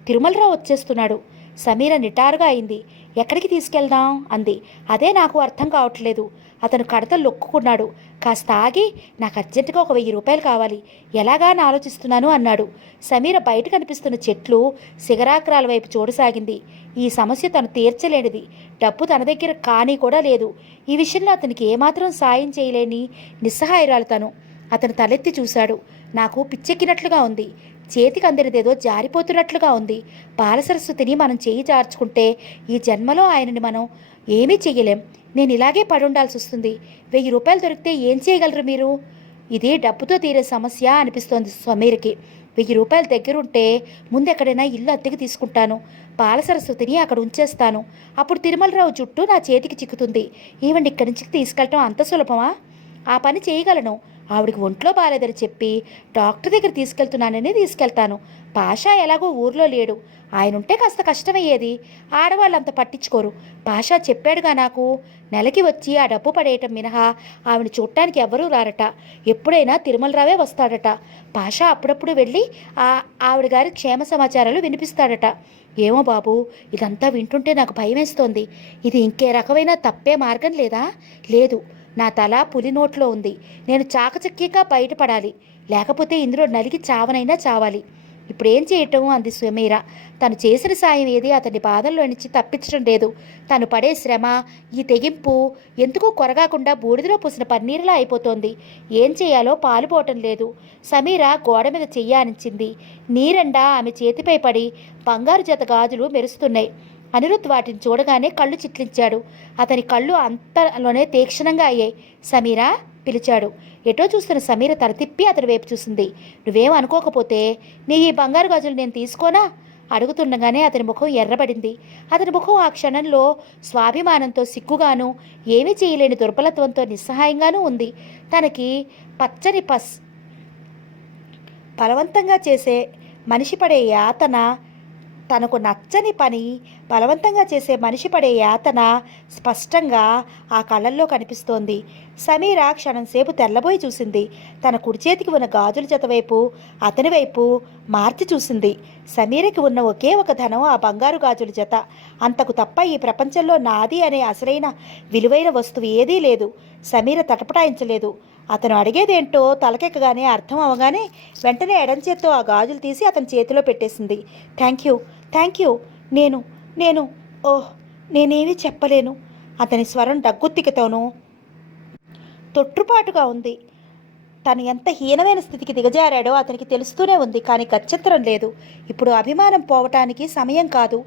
తిరుమలరావు వచ్చేస్తున్నాడు. సమీర నిటారుగా అయింది. ఎక్కడికి తీసుకెళ్దాం అంది. అదే నాకు అర్థం కావట్లేదు. అతను కడతలు లొక్కుకున్నాడు. కాస్త ఆగి, నాకు అర్జెంటుగా ఒక 1000 రూపాయలు కావాలి, ఎలాగా అని ఆలోచిస్తున్నాను అన్నాడు. సమీర బయట కనిపిస్తున్న చెట్లు, శిఖరాగ్రాల వైపు చూడసాగింది. ఈ సమస్య తను తీర్చలేనిది. డబ్బు తన దగ్గర కానీ కూడా లేదు. ఈ విషయంలో అతనికి ఏమాత్రం సాయం చేయలేని నిస్సహాయురాలు తను. అతను తలెత్తి చూశాడు. నాకు పిచ్చెక్కినట్లుగా ఉంది. చేతికి అందరిదేదో జారిపోతున్నట్లుగా ఉంది. బాలసరస్వతిని మనం చేయి జార్చుకుంటే ఈ జన్మలో ఆయనని మనం ఏమీ చెయ్యలేం. నేను ఇలాగే పడుండాల్సి వస్తుంది. 1000 రూపాయలు దొరికితే ఏం చేయగలరు మీరు? ఇది డబ్బుతో తీరే సమస్య అనిపిస్తోంది సమీర్కి. 1000 రూపాయలు దగ్గరుంటే ముందు ఎక్కడైనా ఇల్లు అద్దెకి తీసుకుంటాను. బాలసరస్వతిని అక్కడ ఉంచేస్తాను. అప్పుడు తిరుమలరావు జుట్టు నా చేతికి చిక్కుతుంది. ఈవెంట్ ఇక్కడి నుంచి తీసుకెళ్ళటం అంత సులభమా? ఆ పని చేయగలను. ఆవిడికి ఒంట్లో బాలేదని చెప్పి డాక్టర్ దగ్గర తీసుకెళ్తాను. పాషా ఎలాగో ఊర్లో లేడు. ఆయన ఉంటే కాస్త కష్టమయ్యేది. ఆడవాళ్ళంత పట్టించుకోరు. పాషా చెప్పాడుగా నాకు. నెలకి వచ్చి ఆ డబ్బు పడేయటం మినహా ఆవిడ చూడటానికి ఎవ్వరూ రారట. ఎప్పుడైనా తిరుమలరావే వస్తాడట. పాషా అప్పుడప్పుడు వెళ్ళి ఆవిడ గారి క్షేమ సమాచారాలు వినిపిస్తాడట. ఏమో బాబు, ఇదంతా వింటుంటే నాకు భయమేస్తోంది. ఇది ఇంకే రకమైన తప్పే మార్గం లేదా? లేదు. నా తల పులి నోట్లో ఉంది. నేను చాకచక్యంగా బయటపడాలి. లేకపోతే ఇందులో నలిగి చావనైనా చావాలి. ఇప్పుడేం చేయటం అంది సమీర. తను చేసిన సాయం ఏది అతని బాధల్లో నుంచి తప్పించడం లేదు. తను పడే శ్రమ, ఈ తెగింపు ఎందుకు కొరగాకుండా బూడిదలో పూసిన పన్నీరులా అయిపోతోంది. ఏం చేయాలో పాలుపోవటం లేదు. సమీర గోడ మీద చెయ్యానించింది. నీరెండా ఆమె చేతిపై పడి బంగారు జత గాజులు మెరుస్తున్నాయి. అనిరుద్ వాటిని చూడగానే కళ్ళు చిట్లించాడు. అతని కళ్ళు అంతలోనే తీక్షణంగా అయ్యాయి. సమీరా పిలిచాడు. ఎటో చూస్తున్న సమీర తల తిప్పి అతని వైపు చూసింది. నువ్వేం అనుకోకపోతే నీ ఈ బంగారు గాజులు నేను తీసుకోనా? అడుగుతుండగానే అతని ముఖం ఎర్రబడింది. అతని ముఖం ఆ క్షణంలో స్వాభిమానంతో సిగ్గుగాను, ఏమీ చేయలేని దుర్బలత్వంతో నిస్సహాయంగానూ ఉంది. తనకి పచ్చని బలవంతంగా చేసే మనిషి పడే యాతన, తనకు నచ్చని పని బలవంతంగా చేసే మనిషి పడే యాతన స్పష్టంగా ఆ కళ్ళల్లో కనిపిస్తోంది. సమీర క్షణంసేపు తెల్లబోయి చూసింది. తన కుడి చేతికి ఉన్న గాజుల జత వైపు అతని వైపు మార్చి చూసింది. సమీరకి ఉన్న ఒకే ఒక ధనం ఆ బంగారు గాజుల జత. అంతకు తప్ప ఈ ప్రపంచంలో నాది అనే అసలైన విలువైన వస్తువు ఏదీ లేదు. సమీర తటపటాయించలేదు. అతను అడిగేదేంటో తలకెక్కగానే అర్థం అవగానే వెంటనే ఎడం చేత్తో ఆ గాజులు తీసి అతని చేతిలో పెట్టేసింది. Thank you. నేను ఓహ్, నేనేమీ చెప్పలేను. అతని స్వరం డగ్గుత్తికతోనూ తొట్టుపాటుగా ఉంది. తను ఎంత హీనమైన స్థితికి దిగజారాడో అతనికి తెలుస్తూనే ఉంది. కానీ గత్యంతరం లేదు. ఇప్పుడు అభిమానం పోవటానికి సమయం కాదు.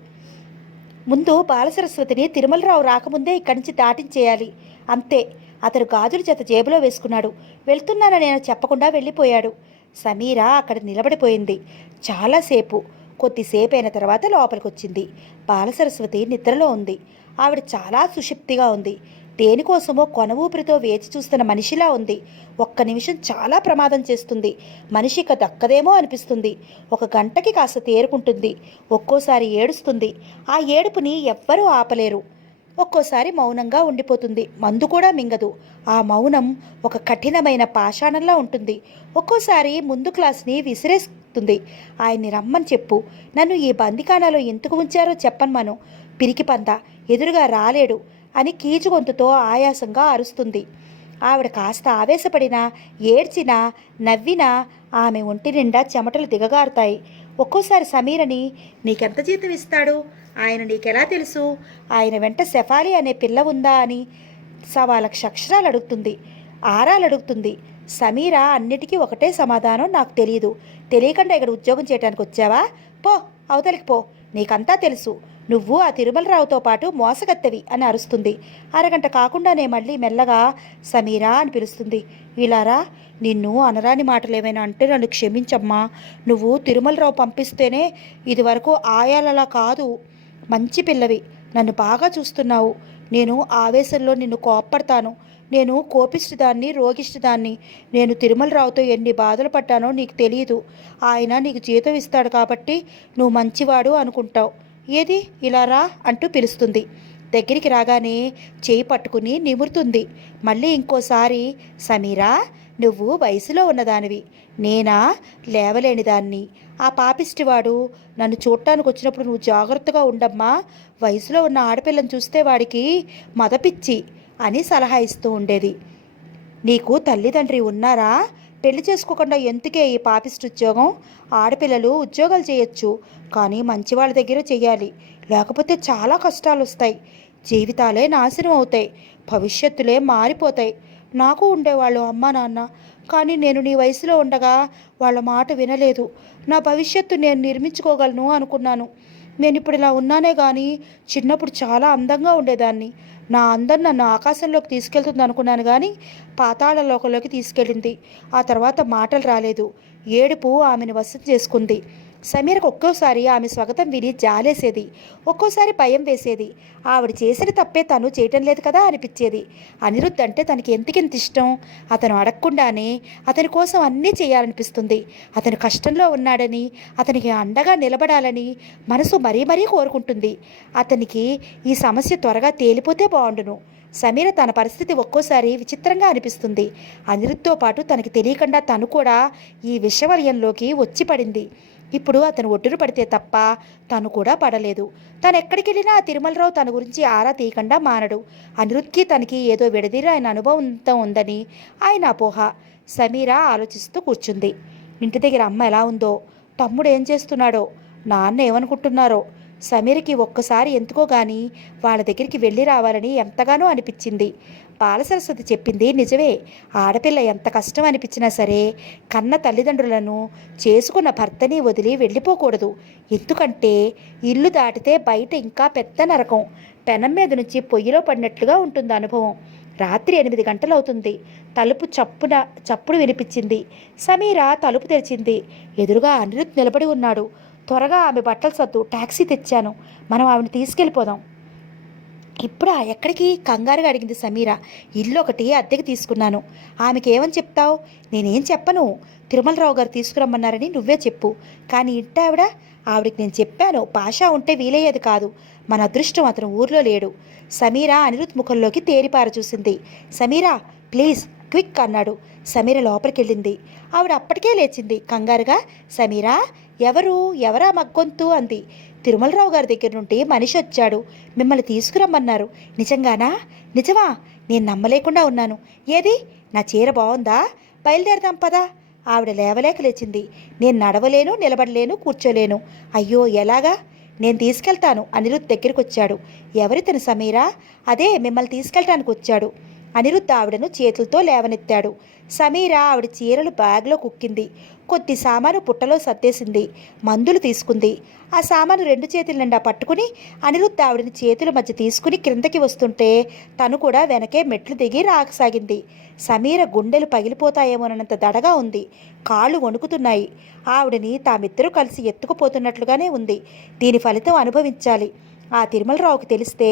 ముందు బాలసరస్వతిని తిరుమలరావు రాకముందే ఇక్కడి నుంచి దాటించేయాలి. అంతే. అతను గాజుల జత జేబులో వేసుకున్నాడు. వెళ్తున్నానని నేను చెప్పకుండా వెళ్ళిపోయాడు. సమీర అక్కడ నిలబడిపోయింది చాలాసేపు. కొద్దిసేపు అయిన తర్వాత లోపలికి వచ్చింది. బాలసరస్వతి నిద్రలో ఉంది. ఆవిడ చాలా సుషిప్తిగా ఉంది. దేనికోసమో కొన ఊపిరితో వేచి చూస్తున్న మనిషిలా ఉంది. ఒక్క నిమిషం చాలా ప్రమాదం చేస్తుంది. మనిషి ఇక దక్కదేమో అనిపిస్తుంది. ఒక గంటకి కాస్త తేరుకుంటుంది. ఒక్కోసారి ఏడుస్తుంది. ఆ ఏడుపుని ఎవ్వరూ ఆపలేరు. ఒక్కోసారి మౌనంగా ఉండిపోతుంది. మందు కూడా మింగదు. ఆ మౌనం ఒక కఠినమైన పాషాణంలా ఉంటుంది. ఒక్కోసారి ముందు క్లాస్ని విసిరేస్తుంది. ఆయన్ని రమ్మని చెప్పు. నన్ను ఈ బందికానాలో ఎందుకు ఉంచారో చెప్పన్మను. పిరికి పంద ఎదురుగా రాలేడు అని కీచుగొంతుతో ఆయాసంగా అరుస్తుంది. ఆవిడ కాస్త ఆవేశపడినా, ఏడ్చినా, నవ్వినా ఆమె ఒంటి నిండా చెమటలు దిగగారుతాయి. ఒక్కోసారి సమీరని, నీకెంత జీతం ఇస్తాడు? ఆయన నీకెలా తెలుసు? ఆయన వెంట శెఫాలి అనే పిల్ల ఉందా అని 1,000,000 అక్షరాలు అడుగుతుంది. ఆరాలు అడుగుతుంది. సమీర అన్నిటికీ ఒకటే సమాధానం, నాకు తెలియదు. తెలియకుండా ఇక్కడ ఉద్యోగం చేయడానికి వచ్చావా? పో, అవతలికి పో. నీకంతా తెలుసు. నువ్వు ఆ తిరుమలరావుతో పాటు మోసగత్తెవి అని అరుస్తుంది. అరగంట కాకుండానే మళ్ళీ మెల్లగా సమీరా అని పిలుస్తుంది. ఇలారా, నిన్ను అనరాని మాటలేమైనా అంటే నన్ను క్షమించమ్మా. నువ్వు తిరుమలరావు పంపిస్తేనే ఇదివరకు ఆయాలలా కాదు. మంచి పిల్లవి. నన్ను బాగా చూస్తున్నావు. నేను ఆవేశంలో నిన్ను కోప్పడతాను. నేను కోపిష్టిదాన్ని, రోగిష్టిదాన్ని. నేను తిరుమలరావుతో ఎన్ని బాధలు పడ్డానో నీకు తెలియదు. ఆయన నీకు జీతం ఇస్తాడు కాబట్టి నువ్వు మంచివాడు అనుకుంటావు. ఏది ఇలా రా అంటూ పిలుస్తుంది. దగ్గరికి రాగానే చేయి పట్టుకుని నిమురుతుంది. మళ్ళీ ఇంకోసారి, సమీరా, నువ్వు వయసులో ఉన్నదానివి. నేనా లేవలేనిదాన్ని. ఆ పాపిష్టివాడు నన్ను చూడటానికి వచ్చినప్పుడు నువ్వు జాగ్రత్తగా ఉండమ్మా. వయసులో ఉన్న ఆడపిల్లని చూస్తే వాడికి మదపిచ్చి అని సలహా ఇస్తూ ఉండేది. నీకు తల్లిదండ్రి ఉన్నారా? పెళ్లి చేసుకోకుండా ఎందుకే ఈ పాపిస్ట్ ఉద్యోగం? ఆడపిల్లలు ఉద్యోగాలు చేయొచ్చు, కానీ మంచివాళ్ళ దగ్గర చెయ్యాలి. లేకపోతే చాలా కష్టాలు వస్తాయి. జీవితాలే నాశనం అవుతాయి. భవిష్యత్తులే మారిపోతాయి. నాకు ఉండేవాళ్ళు అమ్మా నాన్న. కానీ నేను నీ వయసులో ఉండగా వాళ్ళ మాట వినలేదు. నా భవిష్యత్తు నేను నిర్మించుకోగలను అనుకున్నాను. నేను ఇప్పుడు ఇలా ఉన్నానే కానీ చిన్నప్పుడు చాలా అందంగా ఉండేదాన్ని. నా అందం నన్ను ఆకాశంలోకి తీసుకెళ్తుంది అనుకున్నాను, కానీ పాతాళ లోకంలోకి తీసుకెళ్ళింది. ఆ తర్వాత మాటలు రాలేదు. ఏడుపు ఆమెను వశం చేసుకుంది. సమీరకు ఒక్కోసారి ఆమె స్వాగతం విని జాలేసేది. ఒక్కోసారి భయం వేసేది. ఆవిడ చేసిన తప్పే తను చేయటం లేదు కదా అనిపించేది. అనిరుద్ధ్ అంటే తనకి ఎంతకింత ఇష్టం. అతను అడగకుండానే అతని కోసం అన్నీ చేయాలనిపిస్తుంది. అతను కష్టంలో ఉన్నాడని, అతనికి అండగా నిలబడాలని మనసు మరీ మరీ కోరుకుంటుంది. అతనికి ఈ సమస్య త్వరగా తేలిపోతే బాగుండును. సమీర తన పరిస్థితి ఒక్కోసారి విచిత్రంగా అనిపిస్తుంది. అనిరుద్ధ్తో పాటు తనకి తెలియకుండా తను కూడా ఈ విషవలయంలోకి వచ్చి పడింది. ఇప్పుడు అతను ఒడ్డున పడితే తప్ప తను కూడా పడలేదు. తను ఎక్కడికి వెళ్ళినా ఆ తిరుమలరావు తన గురించి ఆరా తీయకుండా మానడు. అనిరుద్ధ్కి తనకి ఏదో విడదీర ఆయన అనుభవంతో ఉందని ఆయన అపోహ. సమీర ఆలోచిస్తూ కూర్చుంది. ఇంటి దగ్గర అమ్మ ఎలా ఉందో, తమ్ముడు ఏం చేస్తున్నాడో, నాన్న ఏమనుకుంటున్నారో, సమీరకి ఒక్కసారి ఎందుకో గాని వాళ్ళ దగ్గరికి వెళ్ళి రావాలని ఎంతగానో అనిపించింది. బాలసరస్వతి చెప్పింది నిజమే. ఆడపిల్ల ఎంత కష్టం అనిపించినా సరే కన్న తల్లిదండ్రులను, చేసుకున్న భర్తని వదిలి వెళ్ళిపోకూడదు. ఎందుకంటే ఇల్లు దాటితే బయట ఇంకా పెద్ద నరకం. పెనం మీద నుంచి పొయ్యిలో పడినట్లుగా ఉంటుంది అనుభవం. రాత్రి 8 గంటలవుతుంది. తలుపు చప్పుడు వినిపించింది. సమీర తలుపు తెరిచింది. ఎదురుగా అనిరుద్ నిలబడి ఉన్నాడు. త్వరగా ఆమె బట్టలు సర్దు, టాక్సీ తెచ్చాను, మనం ఆమెను తీసుకెళ్ళిపోదాం. ఇప్పుడా? ఎక్కడికి? కంగారుగా అడిగింది సమీర. ఇల్లు ఒకటి అద్దెకి తీసుకున్నాను. ఆమెకి ఏమని చెప్తావు? నేనేం చెప్పను. తిరుమలరావు గారు తీసుకురమ్మన్నారని నువ్వే చెప్పు. కానీ ఆవిడకి నేను చెప్పాను, పాషా ఉంటే వీలయ్యేది కాదు. మన అదృష్టం అతను ఊర్లో లేడు. సమీర అనిరుద్ ముఖంలోకి తేరిపార చూసింది. సమీరా ప్లీజ్ క్విక్ అన్నాడు. సమీర లోపలికెళ్ళింది. ఆవిడ అప్పటికే లేచింది కంగారుగా. సమీరా ఎవరా మగ్గొంతు అంది. తిరుమలరావు గారి దగ్గర నుండి మనిషి వచ్చాడు, మిమ్మల్ని తీసుకురమ్మన్నారు. నిజంగానా? నిజమా? నేను నమ్మలేకుండా ఉన్నాను. ఏది? నా చీర బాగుందా? బయలుదేరదాం పదా. ఆవిడ లేవలేక లేచింది. నేను నడవలేను, నిలబడలేను, కూర్చోలేను. అయ్యో ఎలాగా? నేను తీసుకెళ్తాను. అనిరుద్ దగ్గరికి వచ్చాడు. ఎవరితను సమీరా? అదే మిమ్మల్ని తీసుకెళ్ళటానికి వచ్చాడు. అనిరుద్ ఆవిడను చేతులతో లేవనెత్తాడు. సమీర ఆవిడ చీరలు బ్యాగ్లో కుక్కింది. కొద్ది సామాను పుట్టలో సర్దేసింది. మందులు తీసుకుంది. ఆ సామాను 2 చేతుల నిండా పట్టుకుని అనిరుద్ ఆవిడని చేతుల మధ్య తీసుకుని క్రిందకి వస్తుంటే తను కూడా వెనకే మెట్లు దిగి రాకసాగింది. సమీర గుండెలు పగిలిపోతాయేమోనంత దడగా ఉంది. కాళ్ళు వణుకుతున్నాయి. ఆవిడని తామిద్దరూ కలిసి ఎత్తుకుపోతున్నట్లుగానే ఉంది. దీని ఫలితం అనుభవించాలి. ఆ తిరుమలరావుకి తెలిస్తే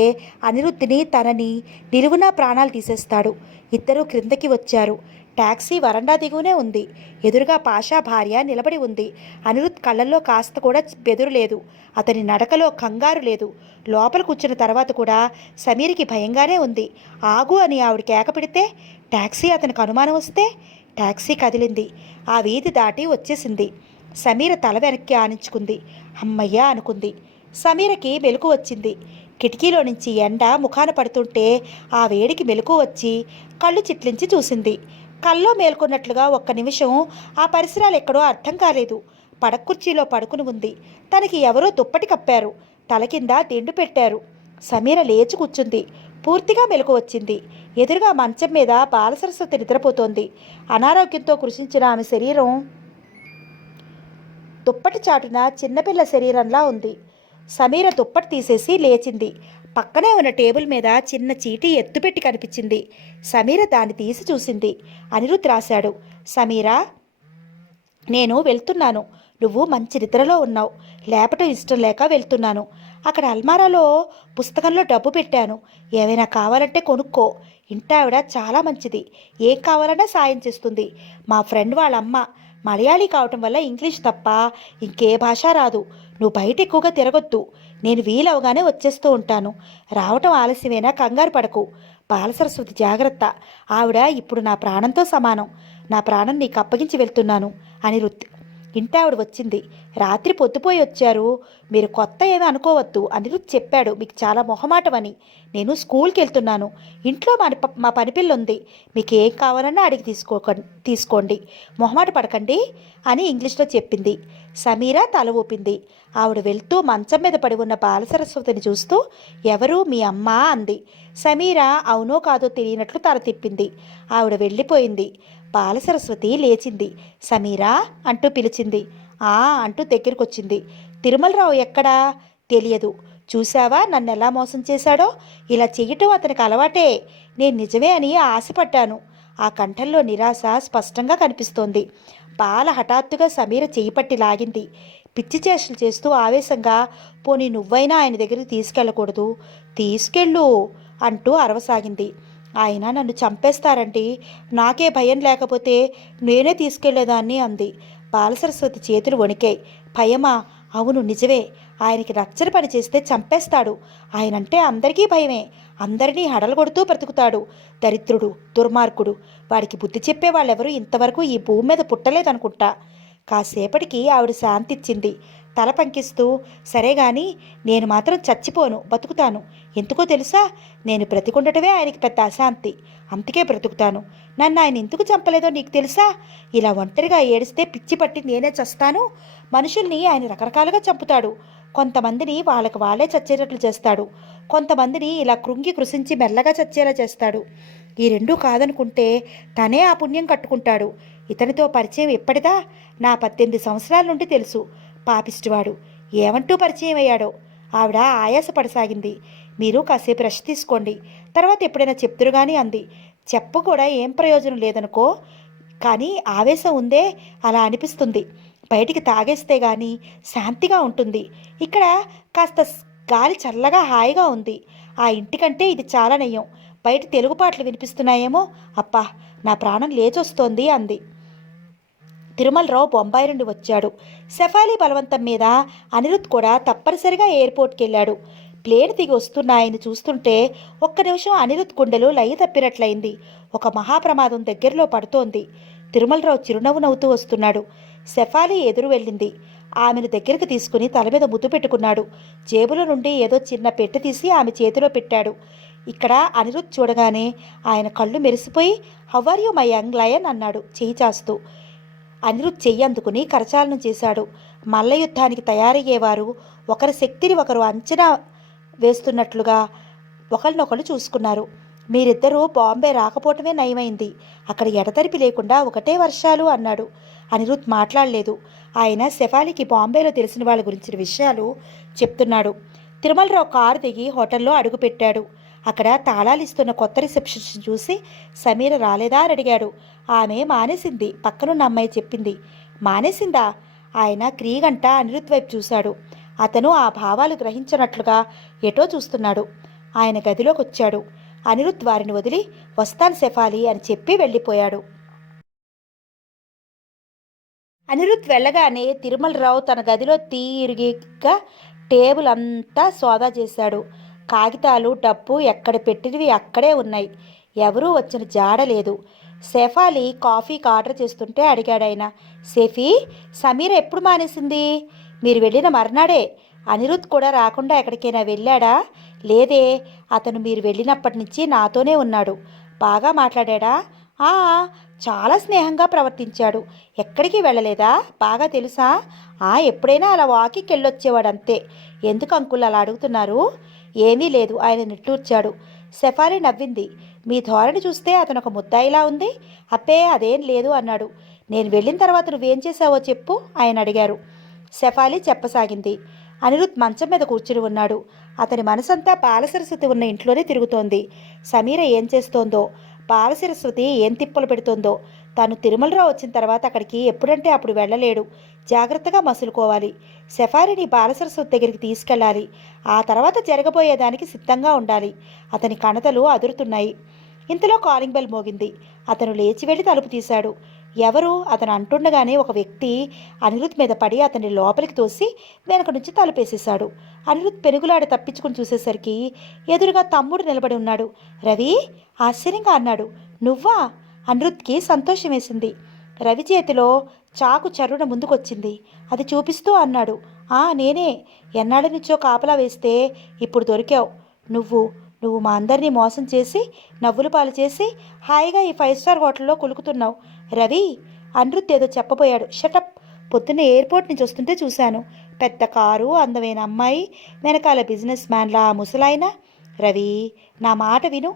అనిరుద్ధిని తనని నిలువునా ప్రాణాలు తీసేస్తాడు. ఇద్దరూ క్రిందకి వచ్చారు. టాక్సీ వరండా దిగువనే ఉంది. ఎదురుగా పాషా భార్య నిలబడి ఉంది. అనిరుద్ కళ్ళల్లో కాస్త కూడా బెదురు లేదు. అతని నడకలో కంగారు లేదు. లోపల కూర్చున్న తర్వాత కూడా సమీర్కి భయంగానే ఉంది. ఆగు అని ఆవిడ కేక పెడితే టాక్సీ అతనికి అనుమానం వస్తే టాక్సీ కదిలింది. ఆ వీధి దాటి వచ్చేసింది. సమీర తల వెనక్కి ఆనించుకుంది. అమ్మయ్యా అనుకుంది. సమీరకి మెలకు వచ్చింది. కిటికీలో నుంచి ఎండ ముఖాన పడుతుంటే ఆ వేడికి మెలకు వచ్చి కళ్ళు చిట్లించి చూసింది. కల్లో మేల్కొన్నట్లుగా ఒక్క నిమిషం ఆ పరిసరాలు ఎక్కడో అర్థం కాలేదు. పడకుర్చీలో పడుకుని ఉంది. తనకి ఎవరో దుప్పటి కప్పారు. తల కింద దిండు పెట్టారు. సమీర లేచి కూర్చుంది. పూర్తిగా మెలకు వచ్చింది. ఎదురుగా మంచం మీద బాలసరస్వతి నిద్రపోతోంది. అనారోగ్యంతో కృషించిన ఆమె శరీరం దుప్పటి చాటున చిన్నపిల్ల శరీరంలా ఉంది. సమీర దుప్పటి తీసేసి లేచింది. పక్కనే ఉన్న టేబుల్ మీద చిన్న చీటీ ఎత్తుపెట్టి కనిపించింది. సమీర దాన్ని తీసి చూసింది. అనిరుద్ రాశాడు. సమీరా, నేను వెళ్తున్నాను. నువ్వు మంచి నిద్రలో ఉన్నావు. లేపటం ఇష్టం లేక వెళ్తున్నాను. అక్కడ అల్మారాలో పుస్తకంలో డబ్బు పెట్టాను. ఏమైనా కావాలంటే కొనుక్కో. ఇంటావిడ చాలా మంచిది. ఏం కావాలన్నా సాయం చేస్తుంది. మా ఫ్రెండ్ వాళ్ళ అమ్మ మలయాళీ కావటం వల్ల ఇంగ్లీష్ తప్ప ఇంకే భాష రాదు. నువ్వు బయట ఎక్కువగా తిరగొద్దు. నేను వీలవగానే వచ్చేస్తూ ఉంటాను. రావటం ఆలస్యమైనా కంగారు పడకు. బాలసరస్వతి జాగ్రత్త. ఆవిడ ఇప్పుడు నా ప్రాణంతో సమానం. నా ప్రాణం నీకు అప్పగించి వెళ్తున్నాను. అనిరుద్. ఇంటావిడ వచ్చింది. రాత్రి పొద్దుపోయి వచ్చారు. మీరు కొత్త ఏమీ అనుకోవద్దు. అనిరుద్ చెప్పాడు మీకు చాలా మొహమాటమని. నేను స్కూల్కి వెళ్తున్నాను. ఇంట్లో మా పనిపిల్ల ఉంది. మీకు ఏం కావాలన్నా అడిగి తీసుకోండి. మొహమాట పడకండి అని ఇంగ్లీష్లో చెప్పింది. సమీర తల ఊపింది. ఆవిడ వెళ్తూ మంచం మీద పడి ఉన్న బాలసరస్వతిని చూస్తూ ఎవరు మీ అమ్మ అంది. సమీర అవునో కాదో తెలియనట్లు తల తిప్పింది. ఆవిడ వెళ్ళిపోయింది. బాలసరస్వతి లేచింది. సమీరా అంటూ పిలిచింది. ఆ అంటూ దగ్గరికొచ్చింది. తిరుమలరావు ఎక్కడా? తెలియదు. చూశావా నన్ను ఎలా మోసం చేశాడో? ఇలా చెయ్యటం అతనికి అలవాటే. నేను నిజమే అని ఆశపడ్డాను. ఆ కంఠంలో నిరాశ స్పష్టంగా కనిపిస్తోంది. బాల హఠాత్తుగా సమీర చెయ్యి పట్టి లాగింది. పిచ్చి చేష్టలు చేస్తూ ఆవేశంగా పోనీ నువ్వైనా ఆయన దగ్గరికి తీసుకెళ్ళకూడదు? తీసుకెళ్ళు అంటూ అరవసాగింది. ఆయన నన్ను చంపేస్తారండి. నాకే భయం లేకపోతే నేనే తీసుకెళ్లేదాన్ని అంది. బాలసరస్వతి చేతులు వణికాయి. భయమా? అవును నిజమే. ఆయనకి రచ్చన పని చేస్తే చంపేస్తాడు. ఆయనంటే అందరికీ భయమే. అందరినీ హడలగొడుతూ బ్రతుకుతాడు. దరిద్రుడు, దుర్మార్గుడు. వాడికి బుద్ధి చెప్పే వాళ్ళెవరూ ఇంతవరకు ఈ భూమి మీద పుట్టలేదనుకుంటా. కాసేపటికి ఆవిడ శాంతిచ్చింది. తల పంకిస్తూ సరే గాని నేను మాత్రం చచ్చిపోను, బతుకుతాను. ఎందుకో తెలుసా? నేను బ్రతికుండటమే ఆయనకి పెద్ద అశాంతి. అందుకే బ్రతుకుతాను. నన్ను ఆయన ఎందుకు చంపలేదో నీకు తెలుసా? ఇలా ఒంటరిగా ఏడిస్తే పిచ్చి పట్టి నేనే చస్తాను. మనుషుల్ని ఆయన రకరకాలుగా చంపుతాడు. కొంతమందిని వాళ్ళకి వాళ్ళే చచ్చేటట్లు చేస్తాడు, కొంతమందిని ఇలా కృంగి కృషించి మెల్లగా చచ్చేలా చేస్తాడు. ఈ రెండూ కాదనుకుంటే తనే ఆ పుణ్యం కట్టుకుంటాడు. ఇతనితో పరిచయం ఎప్పటిదా? నా 18 సంవత్సరాల నుండి తెలుసు. పాపిష్టివాడు ఏమంటూ పరిచయం అయ్యాడో. ఆవిడ ఆయాసపడసాగింది. మీరు కాసేపు రెస్ట్ తీసుకోండి, తర్వాత ఎప్పుడైనా చెప్తురు కానీ అంది. చెప్పు కూడా ఏం ప్రయోజనం లేదనుకో, కానీ ఆవేశం ఉందే అలా అనిపిస్తుంది. బయటికి తాగేస్తే గాని శాంతిగా ఉంటుంది. ఇక్కడ కాస్త గాలి చల్లగా హాయిగా ఉంది. ఆ ఇంటికంటే ఇది చాలా నయం. బయట తెలుగు పాటలు వినిపిస్తున్నాయేమో. అబ్బా, నా ప్రాణం లేచొస్తోంది అంది. తిరుమలరావు బొంబాయి నుండి వచ్చాడు. సెఫాలి బలవంతం మీద అనిరుద్ కూడా తప్పనిసరిగా ఎయిర్పోర్ట్కి వెళ్ళాడు. ప్లేన్ దిగి వస్తున్న ఆయన చూస్తుంటే ఒక్క నిమిషం అనిరుద్ గుండెలు లయ తప్పినట్లయింది. ఒక మహాప్రమాదం దగ్గరలో పడుతోంది. తిరుమలరావు చిరునవ్వు నవ్వుతూ వస్తున్నాడు. సెఫాలి ఎదురు వెళ్ళింది. ఆమెను దగ్గరికి తీసుకుని తల మీద ముద్దు పెట్టుకున్నాడు. జేబులో నుండి ఏదో చిన్న పెట్టె తీసి ఆమె చేతిలో పెట్టాడు. ఇక్కడ అనిరుద్ చూడగానే ఆయన కళ్ళు మెరిసిపోయి, how are you my young lion అన్నాడు చెయ్యి చాస్తూ. అనిరుద్ చెయ్యి అందుకుని కరచాలనం చేశాడు. మల్ల యుద్ధానికి తయారయ్యేవారు ఒకరి శక్తిని ఒకరు అంచనా వేస్తున్నట్లుగా ఒకరినొకరు చూసుకున్నారు. మీరిద్దరూ బాంబే రాకపోవటమే నయమైంది. అక్కడ ఎడతెరిపి లేకుండా ఒకటే వర్షాలు అన్నాడు. అనిరుద్ మాట్లాడలేదు. ఆయన శెఫాలికి బాంబేలో తెలిసిన వాళ్ళ గురించిన విషయాలు చెప్తున్నాడు. తిరుమలరావు కారు దిగి హోటల్లో అడుగుపెట్టాడు. అక్కడ తాళాలిస్తున్న కొత్త రిసెప్షనిస్ట్ చూసి సమీర రాలేదా అని అడిగాడు. ఆమె మానేసింది, పక్కనున్న అమ్మాయి చెప్పింది. మానేసిందా? ఆయన క్రీగంట అనిరుద్ వైపు చూశాడు. అతను ఆ భావాలు గ్రహించినట్లుగా ఎటో చూస్తున్నాడు. ఆయన గదిలోకి వచ్చాడు. అనిరుద్ వారిని వదిలి వస్తాను శెఫాలి అని చెప్పి వెళ్ళిపోయాడు. అనిరుద్ వెళ్ళగానే తిరుమలరావు తన గదిలో తీరిగ్గా టేబుల్ అంతా సోదా చేశాడు. కాగితాలు, డబ్బు ఎక్కడ పెట్టినవి అక్కడే ఉన్నాయి. ఎవరూ వచ్చిన జాడ లేదు. సెఫాలి కాఫీకి ఆర్డర్ చేస్తుంటే అడిగాడాయన. సెఫీ, సమీర ఎప్పుడు మానేసింది? మీరు వెళ్ళిన మర్నాడే. అనిరుద్ కూడా రాకుండా ఎక్కడికైనా వెళ్ళాడా? లేదే, అతను మీరు వెళ్ళినప్పటి నుంచి నాతోనే ఉన్నాడు. బాగా మాట్లాడా? ఆ, చాలా స్నేహంగా ప్రవర్తించాడు. ఎక్కడికి వెళ్ళలేదా? బాగా తెలుసా? ఎప్పుడైనా అలా వాకింగ్కి వెళ్ళొచ్చేవాడు అంతే. ఎందుకు అంకుల్ అలా అడుగుతున్నారు? ఏమీ లేదు, ఆయన నిట్టూర్చాడు. సెఫాలి నవ్వింది. మీ ధోరణి చూస్తే అతను ఒక ముద్దాయిలా ఉంది. అప్పే అదేం లేదు అన్నాడు. నేను వెళ్ళిన తర్వాత నువ్వేం చేశావో చెప్పు ఆయన అడిగారు. సెఫాలి చెప్పసాగింది. అనిరుద్ మంచం మీద కూర్చుని ఉన్నాడు. అతని మనసంతా బాలసరస్వతి ఉన్న ఇంట్లోనే తిరుగుతోంది. సమీర ఏం చేస్తోందో, బాలసరస్వతి ఏం తిప్పలు పెడుతోందో. తాను తిరుమలరావు వచ్చిన తర్వాత అక్కడికి ఎప్పుడంటే అప్పుడు వెళ్ళలేడు. జాగ్రత్తగా మసులుకోవాలి. సెఫాలిని బాలసరస్వతి దగ్గరికి తీసుకెళ్ళాలి. ఆ తర్వాత జరగబోయేదానికి సిద్ధంగా ఉండాలి. అతని కణతలు అదురుతున్నాయి. ఇంతలో కాలింగ్ బెల్ మోగింది. అతను లేచి వెళ్ళి తలుపు తీశాడు. ఎవరు అతను అంటుండగానే ఒక వ్యక్తి అనిరుద్ మీద పడి అతన్ని లోపలికి తోసి వెనక నుంచి తలుపేసేశాడు. అనిరుద్ పెనుగులాడ తప్పించుకుని చూసేసరికి ఎదురుగా తమ్ముడు నిలబడి ఉన్నాడు. రవి, ఆశ్చర్యంగా అన్నాడు. నువ్వా? అనిరుద్కి సంతోషం వేసింది. రవి చేతిలో చాకు చర్రున ముందుకొచ్చింది. అది చూపిస్తూ అన్నాడు. నేనే. ఎన్నాళ్ళ నుంచో కాపలా వేస్తే ఇప్పుడు దొరికావు. నువ్వు నువ్వు మా అందరినీ మోసం చేసి నవ్వులు పాలు చేసి హాయిగా ఈ 5 స్టార్ హోటల్లో కులుకుతున్నావు. రవి, అనిరుద్ ఏదో చెప్పబోయాడు. షటప్. పొద్దున్న ఎయిర్పోర్ట్ నుంచి వస్తుంటే చూశాను. పెద్ద కారు, అందమైన అమ్మాయి, వెనకాల బిజినెస్ మ్యాన్లా ముసలాయన. రవి, నా మాట విను.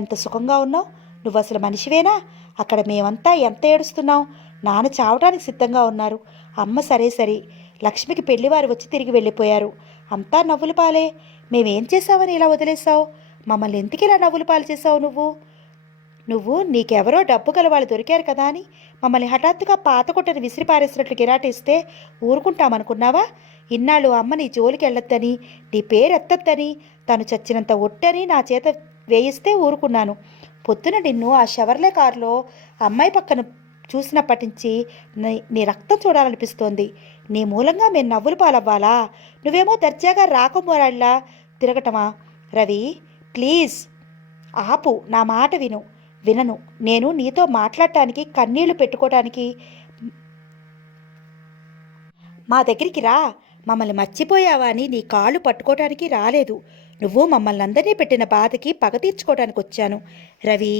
ఎంత సుఖంగా ఉన్నావు. నువ్వు అసలు మనిషివేనా? అక్కడ మేమంతా ఎంత ఏడుస్తున్నావు. నాన్న చావటానికి సిద్ధంగా ఉన్నారు. అమ్మ సరే సరే. లక్ష్మికి పెళ్లివారు వచ్చి తిరిగి వెళ్ళిపోయారు. అంతా నవ్వులు పాలే. మేమేం చేసావని ఇలా వదిలేసావు? మమ్మల్ని ఎందుకు ఇలా నవ్వులు పాలు చేసావు? నువ్వు నీకెవరో డబ్బు గల వాళ్ళు దొరికారు కదా అని మమ్మల్ని హఠాత్తుగా పాత కొట్టని విసిరి పారేసినట్లు గిరాటేస్తే ఊరుకుంటామనుకున్నావా? ఇన్నాళ్ళు అమ్మ నీ జోలికి వెళ్ళొద్దని, నీ పేరు ఎత్తొద్దని, తను చచ్చినంత ఒట్టని నా చేత వేయిస్తే ఊరుకున్నాను. పొద్దున నిన్ను ఆ షవర్లే కారులో అమ్మాయి పక్కన చూసినప్పటి నుంచి నీ రక్తం చూడాలనిపిస్తోంది. నీ మూలంగా మేము నవ్వులు పాలవ్వాలా? నువ్వేమో దర్జాగా రాకమోరాళ్ళ తిరగటమా? రవి, ప్లీజ్ ఆపు. నా మాట వినను. నేను నీతో మాట్లాడటానికి, కన్నీళ్లు పెట్టుకోవటానికి మా దగ్గరికి రా. మమ్మల్ని మర్చిపోయావా అని నీ కాళ్ళు పట్టుకోవటానికి రాలేదు. నువ్వు మమ్మల్ని అందరినీ పెట్టిన బాధకి పగ తీర్చుకోవడానికి వచ్చాను. రవి,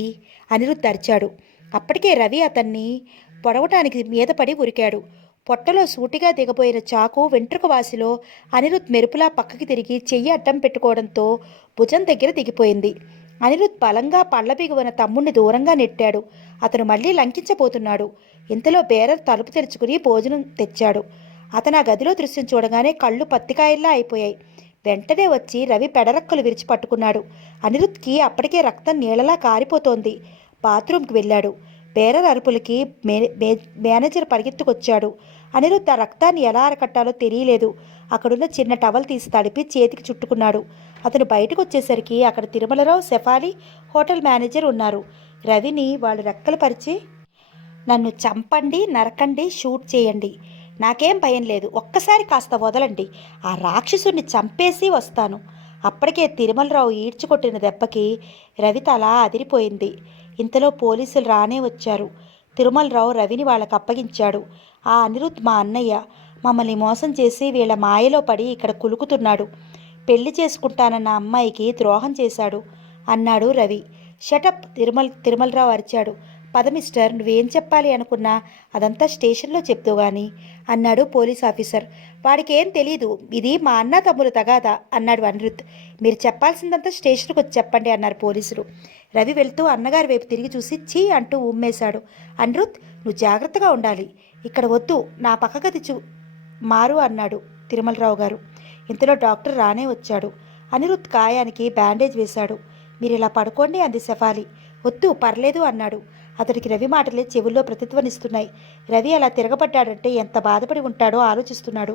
అనిరుద్ అరిచాడు. అప్పటికే రవి అతన్ని పొడవటానికి మీద పడి ఉరికాడు. పొట్టలో సూటిగా దిగబోయిన చాకు వెంట్రుక వాసిలో అనిరుద్ మెరుపులా పక్కకి తిరిగి చెయ్యి అడ్డం పెట్టుకోవడంతో భుజం దగ్గర దిగిపోయింది. అనిరుద్ బలంగా పళ్ళ బిగువన తమ్ముణ్ణి దూరంగా నెట్టాడు. అతను మళ్ళీ లంకించబోతున్నాడు. ఇంతలో బేరర్ తలుపు తెరుచుకుని భోజనం తెచ్చాడు. అతను ఆ గదిలో దృశ్యం చూడగానే కళ్ళు పత్తికాయల్లా అయిపోయాయి. వెంటనే వచ్చి రవి పెడరక్కలు విరిచి పట్టుకున్నాడు. అనిరుద్కి అప్పటికే రక్తం నీళ్ళలా కారిపోతోంది. బాత్రూంకి వెళ్ళాడు. బేరర్ అరుపులకి మేనేజర్ పరిగెత్తుకొచ్చాడు. అనిరుద్ ఆ రక్తాన్ని ఎలా అరకట్టాలో తెలియలేదు. అక్కడున్న చిన్న టవల్ తీసి తడిపి చేతికి చుట్టుకున్నాడు. అతను బయటకు వచ్చేసరికి అక్కడ తిరుమలరావు, శెఫాలి, హోటల్ మేనేజర్ ఉన్నారు. రవిని వాళ్ళు రెక్కలు పరిచి, నన్ను చంపండి, నరకండి, షూట్ చేయండి, నాకేం భయం లేదు, ఒక్కసారి కాస్త వదలండి, ఆ రాక్షసుని చంపేసి వస్తాను. అప్పటికే తిరుమలరావు ఈడ్చుకొట్టిన దెబ్బకి రవి తల అదిరిపోయింది. ఇంతలో పోలీసులు రానే వచ్చారు. తిరుమలరావు రవిని వాళ్ళకు అప్పగించాడు. ఆ అనిరుద్ మా అన్నయ్య, మమ్మల్ని మోసం చేసి వీళ్ళ మాయలో పడి ఇక్కడ కులుకుతున్నాడు. పెళ్లి చేసుకుంటానన్న అమ్మాయికి ద్రోహం చేశాడు అన్నాడు రవి. షటప్, తిరుమలరావు అరిచాడు. పద మిస్టర్, నువ్వేం చెప్పాలి అనుకున్నా అదంతా స్టేషన్లో చెప్తూ గాని అన్నాడు పోలీస్ ఆఫీసర్. వాడికేం తెలీదు, ఇది మా అన్న తమ్ములు తగాదా అన్నాడు అనిరుద్. మీరు చెప్పాల్సిందంతా స్టేషన్కి వచ్చి చెప్పండి అన్నారు పోలీసులు. రవి వెళ్తూ అన్నగారి వైపు తిరిగి చూసి ఛీ అంటూ ఉమ్మేశాడు. అనిరుద్, నువ్వు జాగ్రత్తగా ఉండాలి, ఇక్కడ వద్దు, నా పక్క గది మారు అన్నాడు తిరుమలరావు గారు. ఇంతలో డాక్టర్ రానే వచ్చాడు. అనిరుద్ గాయానికి బ్యాండేజ్ వేశాడు. మీరు ఇలా పడుకోండి అంది శెఫాలి. వద్దు, పర్లేదు అన్నాడు. అతడికి రవి మాటలే చెవుల్లో ప్రతిధ్వనిస్తున్నాయి. రవి అలా తిరగబడ్డాడంటే ఎంత బాధపడి ఉంటాడో ఆలోచిస్తున్నాడు.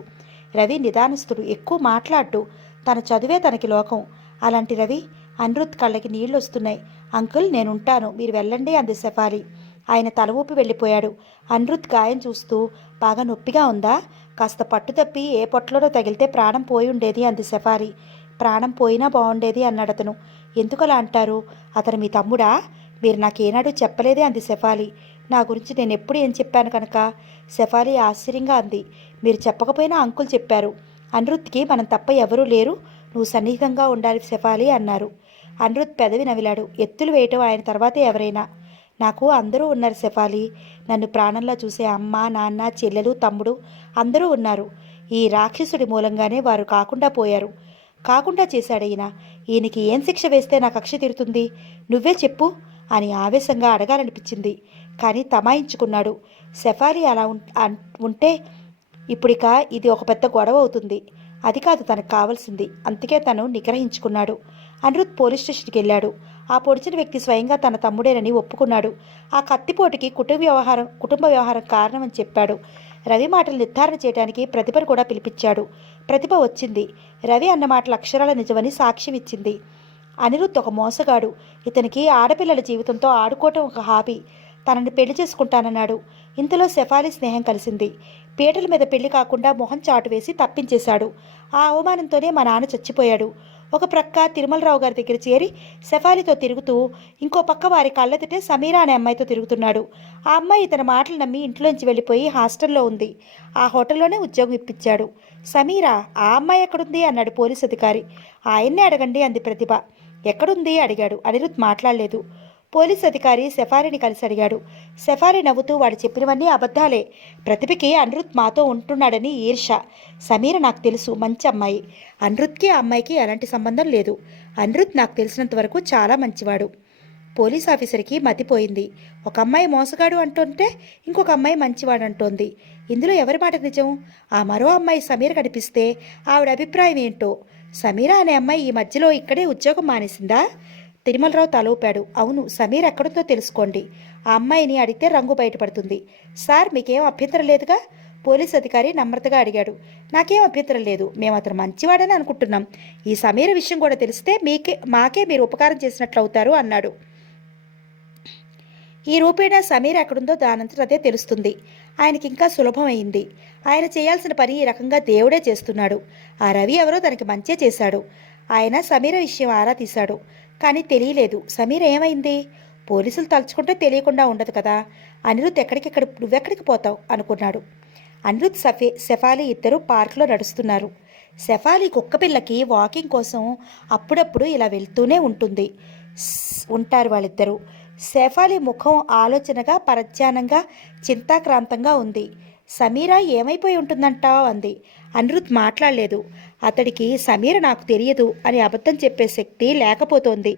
రవి నిదానస్తుడు, ఎక్కువ మాట్లాడ్డు, తన చదువే తనకి లోకం. అలాంటి రవి అనిరుద్ కళ్ళకి నీళ్లు వస్తున్నాయి. అంకుల్, నేనుంటాను, మీరు వెళ్ళండి అంది శెఫాలి. ఆయన తల ఊపి వెళ్ళిపోయాడు. అనిరుద్ గాయం చూస్తూ, బాగా నొప్పిగా ఉందా? కాస్త పట్టు తప్పి ఏ పొట్టలోనో తగిలితే ప్రాణం పోయి ఉండేది అంది శెఫాలి. ప్రాణం పోయినా బాగుండేది అన్నాడు అతను. ఎందుకలా అంటారు? అతను మీ తమ్ముడా? మీరు నాకేనాడు చెప్పలేదే అంది శెఫాలి. నా గురించి నేను ఎప్పుడు ఏం చెప్పాను కనుక? శెఫాలి ఆశ్చర్యంగా అంది. మీరు చెప్పకపోయినా అంకుల్ చెప్పారు. అనిరుద్కి మనం తప్ప ఎవరూ లేరు, నువ్వు సన్నిహితంగా ఉండాలి శెఫాలి అన్నారు. అనిరుద్ పెదవి నవిలాడు. ఎత్తులు వేయటం ఆయన తర్వాతే ఎవరైనా. నాకు అందరూ ఉన్నారు శెఫాలి. నన్ను ప్రాణంలా చూసే అమ్మ, నాన్న, చెల్లెలు, తమ్ముడు అందరూ ఉన్నారు. ఈ రాక్షసుడి మూలంగానే వారు కాకుండా పోయారు. కాకుండా చేశాడు ఈయన. ఈయనకి ఏం శిక్ష వేస్తే నా కక్ష తీరుతుంది? నువ్వే చెప్పు అని ఆవేశంగా అడగాలనిపించింది. కానీ తమాయించుకున్నాడు. శెఫాలి అలా ఉంటే ఇప్పుడిక ఇది ఒక పెద్ద గొడవ అవుతుంది. అది కాదు తనకు కావాల్సింది. అందుకే తను నిగ్రహించుకున్నాడు. అనిరుద్ పోలీస్ స్టేషన్కి వెళ్ళాడు. ఆ పొడిచిన వ్యక్తి స్వయంగా తన తమ్ముడేనని ఒప్పుకున్నాడు. ఆ కత్తిపోటుకి కుటుంబ వ్యవహారం కారణమని చెప్పాడు. రవి మాటలు నిర్ధారణ చేయడానికి ప్రతిభను కూడా పిలిపించాడు. ప్రతిభ వచ్చింది. రవి అన్న మాటలు అక్షరాల నిజమని సాక్ష్యం ఇచ్చింది. అనిరుద్ ఒక మోసగాడు. ఇతనికి ఆడపిల్లల జీవితంతో ఆడుకోవటం ఒక హాబీ. తనని పెళ్లి చేసుకుంటానన్నాడు. ఇంతలో శెఫాలి స్నేహం కలిసింది. పీటల మీద పెళ్లి కాకుండా మొహం చాటు వేసి తప్పించేశాడు. ఆ అవమానంతోనే మా నాన్న చచ్చిపోయాడు. ఒక ప్రక్క తిరుమలరావు గారి దగ్గర చేరి శెఫాలితో తిరుగుతూ, ఇంకో పక్క వారి కళ్ళెదుటే సమీరా అనే అమ్మాయితో తిరుగుతున్నాడు. ఆ అమ్మాయి తన మాటలు నమ్మి ఇంట్లోంచి వెళ్ళిపోయి హాస్టల్లో ఉంది. ఆ హోటల్లోనే ఉద్యోగం ఇప్పించాడు. సమీరా, ఆ అమ్మాయి ఎక్కడుంది అన్నాడు పోలీస్ అధికారి. ఆయన్నే అడగండి అంది ప్రతిభ. ఎక్కడుంది అడిగాడు. అనిరుద్ మాట్లాడలేదు. పోలీస్ అధికారి శెఫాలిని కలిసి అడిగాడు. శెఫాలి నవ్వుతూ వాడు చెప్పినవన్నీ అబద్ధాలే. ప్రతిభకి అనిరుద్ మాతో ఉంటున్నాడని ఈర్ష. సమీర నాకు తెలుసు, మంచి అమ్మాయి. అనిరుద్కి ఆ అమ్మాయికి ఎలాంటి సంబంధం లేదు. అనిరుద్ నాకు తెలిసినంత వరకు చాలా మంచివాడు. పోలీస్ ఆఫీసర్కి మతిపోయింది. ఒక అమ్మాయి మోసగాడు అంటుంటే ఇంకొక అమ్మాయి మంచివాడు అంటోంది. ఇందులో ఎవరి మాట నిజం? ఆ మరో అమ్మాయి సమీర కనిపిస్తే ఆవిడ అభిప్రాయం ఏంటో? సమీర అనే అమ్మాయి ఈ మధ్యలో ఇక్కడే ఉద్యోగం మానేసిందా? తిరుమలరావు తలూపాడు. అవును, సమీర్ ఎక్కడుందో తెలుసుకోండి. ఆ అమ్మాయిని అడిగితే రంగు బయటపడుతుంది. సార్, మీకేం అభ్యంతరం లేదుగా? పోలీస్ అధికారి నమ్రతగా అడిగాడు. నాకేం అభ్యంతరం లేదు. మేము అతను మంచివాడని అనుకుంటున్నాం. ఈ సమీర విషయం కూడా తెలిస్తే మాకే మీరు ఉపకారం చేసినట్లు అవుతారు అన్నాడు. ఈ రూపేణా సమీర ఎక్కడుందో దానంతట అదే తెలుస్తుంది. ఆయనకి ఇంకా సులభమైంది. ఆయన చేయాల్సిన పని ఈ రకంగా దేవుడే చేస్తున్నాడు. ఆ రవి ఎవరో తనకి మంచే చేశాడు. ఆయన సమీర విషయం ఆరా తీశాడు. కానీ తెలియలేదు సమీర ఏమైంది. పోలీసులు తలుచుకుంటే తెలియకుండా ఉండదు కదా. అనిరుద్ నువ్వెక్కడికి పోతావు అనుకున్నాడు. అనిరుద్ శెఫాలి ఇద్దరు పార్కులో నడుస్తున్నారు. శెఫాలి కుక్కపిల్లకి వాకింగ్ కోసం అప్పుడప్పుడు ఇలా వెళ్తూనే ఉంటారు వాళ్ళిద్దరూ. శెఫాలి ముఖం ఆలోచనగా, పరధ్యానంగా, చింతాక్రాంతంగా ఉంది. సమీర ఏమైపోయి ఉంటుందంటావు అంది. అనిరుద్ మాట్లాడలేదు. అతడికి సమీర నాకు తెలియదు అని అబద్ధం చెప్పే శక్తి లేకపోతోంది.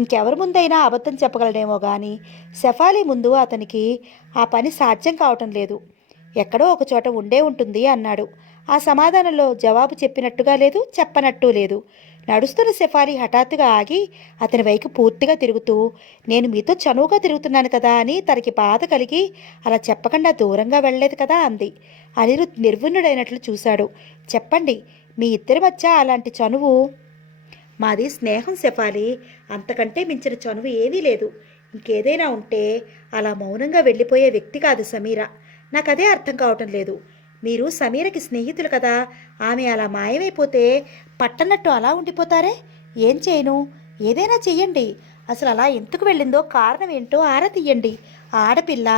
ఇంకెవరి ముందైనా అబద్ధం చెప్పగలడేమో కానీ శెఫాలి ముందు అతనికి ఆ పని సాధ్యం కావటం లేదు. ఎక్కడో ఒకచోట ఉండే ఉంటుంది అన్నాడు. ఆ సమాధానంలో జవాబు చెప్పినట్టుగా లేదు, చెప్పనట్టు లేదు. నడుస్తున్న శెఫాలి హఠాత్తుగా ఆగి అతని వైపు పూర్తిగా తిరుగుతూ, నేను మీతో చనువుగా తిరుగుతున్నాను కదా అని తనకి బాధ కలిగి అలా చెప్పకుండా దూరంగా వెళ్ళలేదు కదా అంది. అనిరుద్ నిర్విణ్ణుడైనట్లు చూశాడు. చెప్పండి, మీ ఇద్దరి మధ్య అలాంటి చనువు? మాది స్నేహం శెఫాలి, అంతకంటే మించిన చనువు ఏమీ లేదు. ఇంకేదైనా ఉంటే అలా మౌనంగా వెళ్ళిపోయే వ్యక్తి కాదు సమీర. నాకదే అర్థం కావటం లేదు. మీరు సమీరకి స్నేహితులు కదా, ఆమె అలా మాయమైపోతే పట్టనట్టు అలా ఉండిపోతారే? ఏం చేయను? ఏదైనా చెయ్యండి. అసలు అలా ఎందుకు వెళ్ళిందో కారణం ఏంటో ఆరా తీయండి. ఆడపిల్ల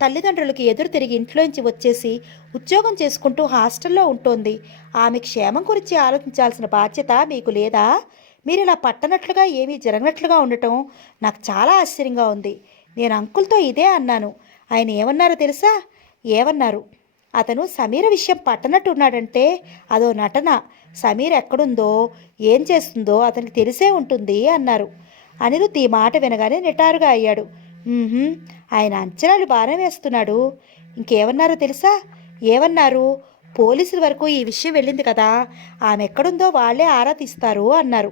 తల్లిదండ్రులకి ఎదురు తిరిగి ఇంట్లోంచి వచ్చేసి ఉద్యోగం చేసుకుంటూ హాస్టల్లో ఉంటోంది. ఆమె క్షేమం గురించి ఆలోచించాల్సిన బాధ్యత మీకు లేదా? మీరు ఇలా పట్టనట్లుగా ఏమీ జరగనట్లుగా ఉండటం నాకు చాలా ఆశ్చర్యంగా ఉంది. నేను అంకుల్తో ఇదే అన్నాను. ఆయన ఏమన్నారో తెలుసా? ఏమన్నారు? అతను సమీర విషయం పట్టనట్టున్నాడంటే అదో నటన. సమీర ఎక్కడుందో ఏం చేస్తుందో అతనికి తెలిసే ఉంటుంది అన్నారు. అనిరుద్ ఈ మాట వినగానే నిటారుగా అయ్యాడు. ఆయన అంచనాలు బాగానే వేస్తున్నాడు. ఇంకేమన్నారో తెలుసా? ఏమన్నారు? పోలీసుల వరకు ఈ విషయం వెళ్ళింది కదా, ఆమె ఎక్కడుందో వాళ్లే ఆరా తీస్తారు అన్నారు.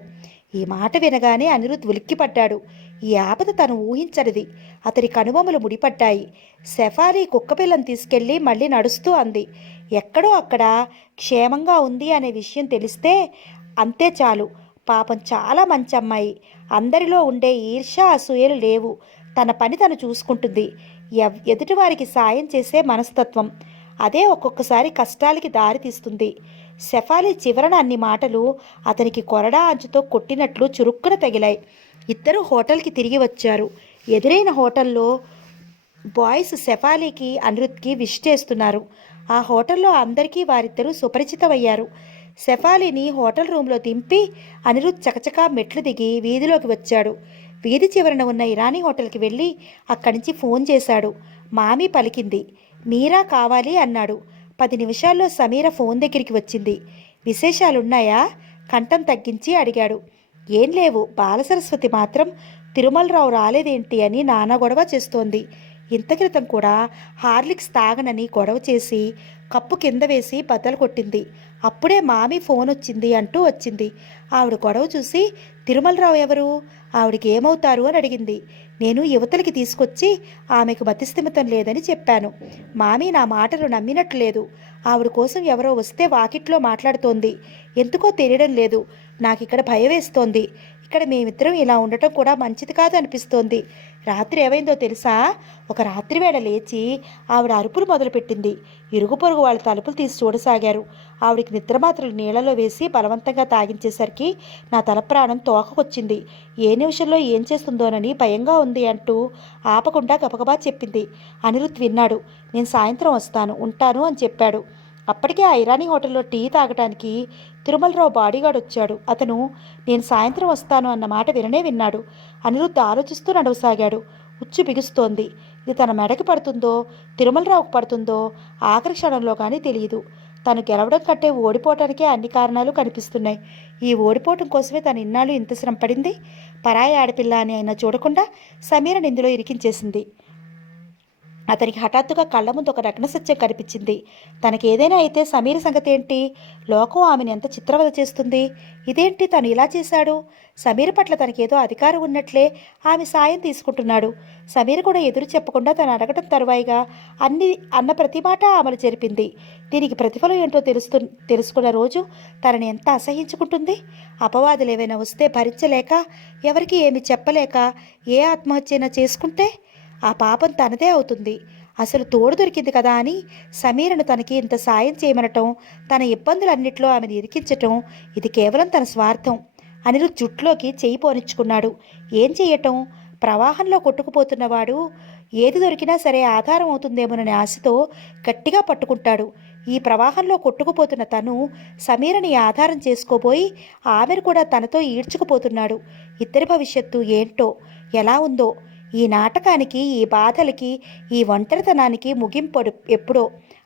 ఈ మాట వినగానే అనిరుద్ ఉలిక్కిపడ్డాడు. ఈ ఆపద తను ఊహించనిది. అతని కనుబొమ్మలు ముడిపడ్డాయి. శెఫాలి కుక్కపిల్లను తీసుకెళ్లి మళ్ళీ నడుస్తూ అంది. ఎక్కడో అక్కడ క్షేమంగా ఉంది అనే విషయం తెలిస్తే అంతే చాలు. పాపం చాలా మంచి అమ్మాయి. అందరిలో ఉండే ఈర్ష్య అసూయలు లేవు. తన పని తను చూసుకుంటుంది. ఎదుటివారికి సాయం చేసే మనస్తత్వం. అదే ఒక్కొక్కసారి కష్టాలకి దారితీస్తుంది. శెఫాలి చివరన అన్ని మాటలు అతనికి కొరడా అంచుతో కొట్టినట్లు చురుక్కున తగిలాయి. ఇద్దరు హోటల్కి తిరిగి వచ్చారు. ఎదురైన హోటల్లో బాయ్స్ శెఫాలీకి అనిరుద్కి విష్ చేస్తున్నారు. ఆ హోటల్లో అందరికీ వారిద్దరూ సుపరిచితమయ్యారు. శెఫాలీని హోటల్ రూమ్లో దింపి అనిరుద్ చకచకా మెట్లు దిగి వీధిలోకి వచ్చాడు. వీధి చివరన ఉన్న ఇరానీ హోటల్కి వెళ్ళి అక్కడి నుంచి ఫోన్ చేశాడు. మామీ పలికింది. మీరా కావాలి అన్నాడు. 10 నిమిషాల్లో సమీర ఫోన్ దగ్గరికి వచ్చింది. విశేషాలున్నాయా? కంఠం తగ్గించి అడిగాడు. ఏం లేవు. బాలసరస్వతి మాత్రం తిరుమలరావు రాలేదేంటి అని నానా గొడవ చేస్తోంది. ఇంత క్రితం కూడా హార్లిక్స్ తాగనని గొడవ చేసి కప్పు కింద వేసి బద్దలు కొట్టింది. అప్పుడే మామీ ఫోన్ వచ్చింది అంటూ వచ్చింది. ఆవిడ గొడవ చూసి తిరుమలరావు ఎవరు, ఆవిడికి ఏమవుతారు అని అడిగింది. నేను యువతలకి తీసుకొచ్చి ఆమెకు మతిస్థిమితం లేదని చెప్పాను. మామీ నా మాటలు నమ్మినట్లు లేదు. ఆవిడ కోసం ఎవరో వస్తే వాకిట్లో మాట్లాడుతోంది. ఎందుకో తెలియడం లేదు. నాకు ఇక్కడ భయం వేస్తోంది. ఇక్కడ మేమిద్దరం ఇలా ఉండటం కూడా మంచిది కాదు అనిపిస్తోంది. రాత్రి ఏమైందో తెలుసా? ఒక రాత్రి వేళ లేచి ఆవిడ అరుపులు మొదలుపెట్టింది. ఇరుగు పొరుగు వాళ్ళు తలుపులు తీసి చూడసాగారు. ఆవిడికి నిద్రమాత్రలు నీళ్లలో వేసి బలవంతంగా తాగించేసరికి నా తల ప్రాణం తోకకొచ్చింది. ఏ నిమిషంలో ఏం చేస్తుందోనని భయంగా ఉంది అంటూ ఆపకుండా గబగబా చెప్పింది. అనిరుద్ విన్నాడు. నేను సాయంత్రం వస్తాను, ఉంటాను అని చెప్పాడు. అప్పటికే ఆ ఇరానీ హోటల్లో టీ తాగటానికి తిరుమలరావు బాడీగార్డ్ వచ్చాడు. అతను నేను సాయంత్రం వస్తాను అన్న మాట విననే విన్నాడు. అనిరుద్ధ్ ఆలోచిస్తూ నడవసాగాడు. ఉచ్చు బిగుస్తోంది. ఇది తన మెడకి పడుతుందో తిరుమలరావుకు పడుతుందో ఆఖరి క్షణంలో కానీ తెలియదు. తను గెలవడం కంటే ఓడిపోవటానికే అన్ని కారణాలు కనిపిస్తున్నాయి. ఈ ఓడిపోవటం కోసమే తను ఇన్నాళ్ళు ఇంత శ్రమ పడింది. పరాయి ఆడపిల్ల అని అయినా చూడకుండా సమీరని ఇందులో ఇరికించేసింది. అతనికి హఠాత్తుగా కళ్ళ ముందు ఒక నగ్న సత్యం కనిపించింది. తనకి ఏదైనా అయితే సమీర సంగతి ఏంటి? లోకం ఆమెను ఎంత చిత్రవద చేస్తుంది. ఇదేంటి తను ఇలా చేశాడు? సమీర పట్ల తనకేదో అధికారం ఉన్నట్లే ఆమె సాయం తీసుకుంటున్నాడు. సమీర కూడా ఎదురు చెప్పకుండా తను అడగటం తరువాయిగా అన్న ప్రతి మాట ఆమెను జరిపింది. దీనికి ప్రతిఫలం ఏంటో తెలుసుకున్న రోజు తనని ఎంత అసహించుకుంటుంది. అపవాదులు ఏవైనా వస్తే భరించలేక, ఎవరికి ఏమి చెప్పలేక ఏ ఆత్మహత్యైనా చేసుకుంటే ఆ పాపం తనదే అవుతుంది. అసలు తోడు దొరికింది కదా అని సమీరను తనకి ఇంత సాయం చేయమనటం, తన ఇబ్బందులన్నిట్లో ఆమెను ఇరికించటం, ఇది కేవలం తన స్వార్థం. అనిరుద్ జుట్లోకి చెయ్యి పోనిచ్చుకున్నాడు. ఏం చెయ్యటం? ప్రవాహంలో కొట్టుకుపోతున్నవాడు ఏది దొరికినా సరే ఆధారం అవుతుందేమోనని ఆశతో గట్టిగా పట్టుకుంటాడు. ఈ ప్రవాహంలో కొట్టుకుపోతున్న తను సమీరని ఆధారం చేసుకోబోయి ఆమెను కూడా తనతో ఈడ్చుకుపోతున్నాడు. ఇద్దరి భవిష్యత్తు ఏంటో, ఎలా ఉందో? ఈ నాటకానికి, ఈ బాధలకి, ఈ ఒంటరితనానికి ముగింపు ఎప్పుడో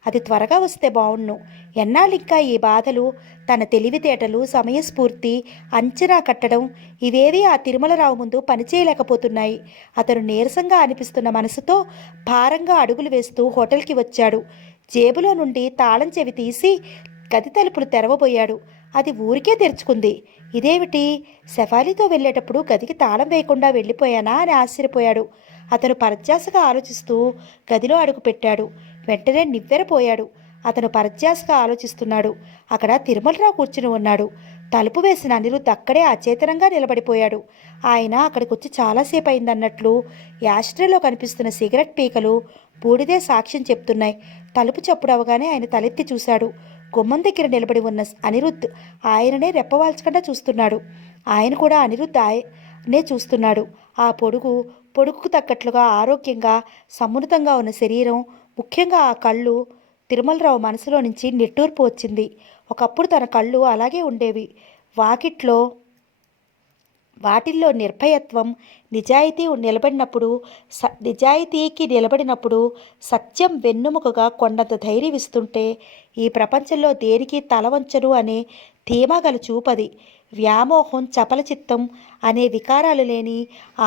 అది త్వరగా వస్తే బావుణ్ణు. ఎన్నాళ్ళింకా ఈ బాధలు? తన తెలివితేటలు, సమయస్ఫూర్తి, అంచనా కట్టడం ఇవేవీ ఆ తిరుమలరావు ముందు పనిచేయలేకపోతున్నాయి. అతను నీరసంగా అనిపిస్తున్న మనసుతో భారంగా అడుగులు వేస్తూ హోటల్కి వచ్చాడు. జేబులో నుండి తాళం చెవి తీసి గది తలుపులు తెరవబోయాడు. అది ఊరికే తెరుచుకుంది. ఇదేమిటి? శఫాలీతో వెళ్ళేటప్పుడు గదికి తాళం వేయకుండా వెళ్ళిపోయానా అని ఆశ్చర్యపోయాడు. అతను పరధ్యాసగా ఆలోచిస్తూ గదిలో అడుగుపెట్టాడు. వెంటనే నివ్వెరపోయాడు. అతను పరధ్యాసగా ఆలోచిస్తున్నాడు. అక్కడ తిరుమలరావు కూర్చుని ఉన్నాడు. తలుపు వేసిన అనిరుద్ధ్ అక్కడే అచేతనంగా నిలబడిపోయాడు. ఆయన అక్కడికొచ్చి చాలాసేపు అయిందన్నట్లు యాస్ట్రేలో కనిపిస్తున్న సిగరెట్ పీకలు బూడిదే సాక్ష్యం చెప్తున్నాయి. తలుపు చప్పుడు అవగానే ఆయన తలెత్తి చూశాడు. గుమ్మం దగ్గర నిలబడి ఉన్న అనిరుద్ధ్ ఆయననే రెప్పవాల్చకుండా చూస్తున్నాడు. ఆయన కూడా అనిరుద్ధ్ ఆయనే చూస్తున్నాడు. ఆ పొడుగుకు తగ్గట్లుగా ఆరోగ్యంగా సమున్నతంగా ఉన్న శరీరం, ముఖ్యంగా ఆ కళ్ళు. తిరుమలరావు మనసులో నుంచి నిట్టూర్పు వచ్చింది. ఒకప్పుడు తన కళ్ళు అలాగే ఉండేవి. వాటిల్లో నిర్భయత్వం, నిజాయితీకి నిలబడినప్పుడు సత్యం వెన్నెముకగా కొండంత ధైర్యం ఇస్తుంటే, ఈ ప్రపంచంలో దేనికి తలవంచను అనే ధీమాగల చూపది. వ్యామోహం, చపలచిత్తం అనే వికారాలు లేని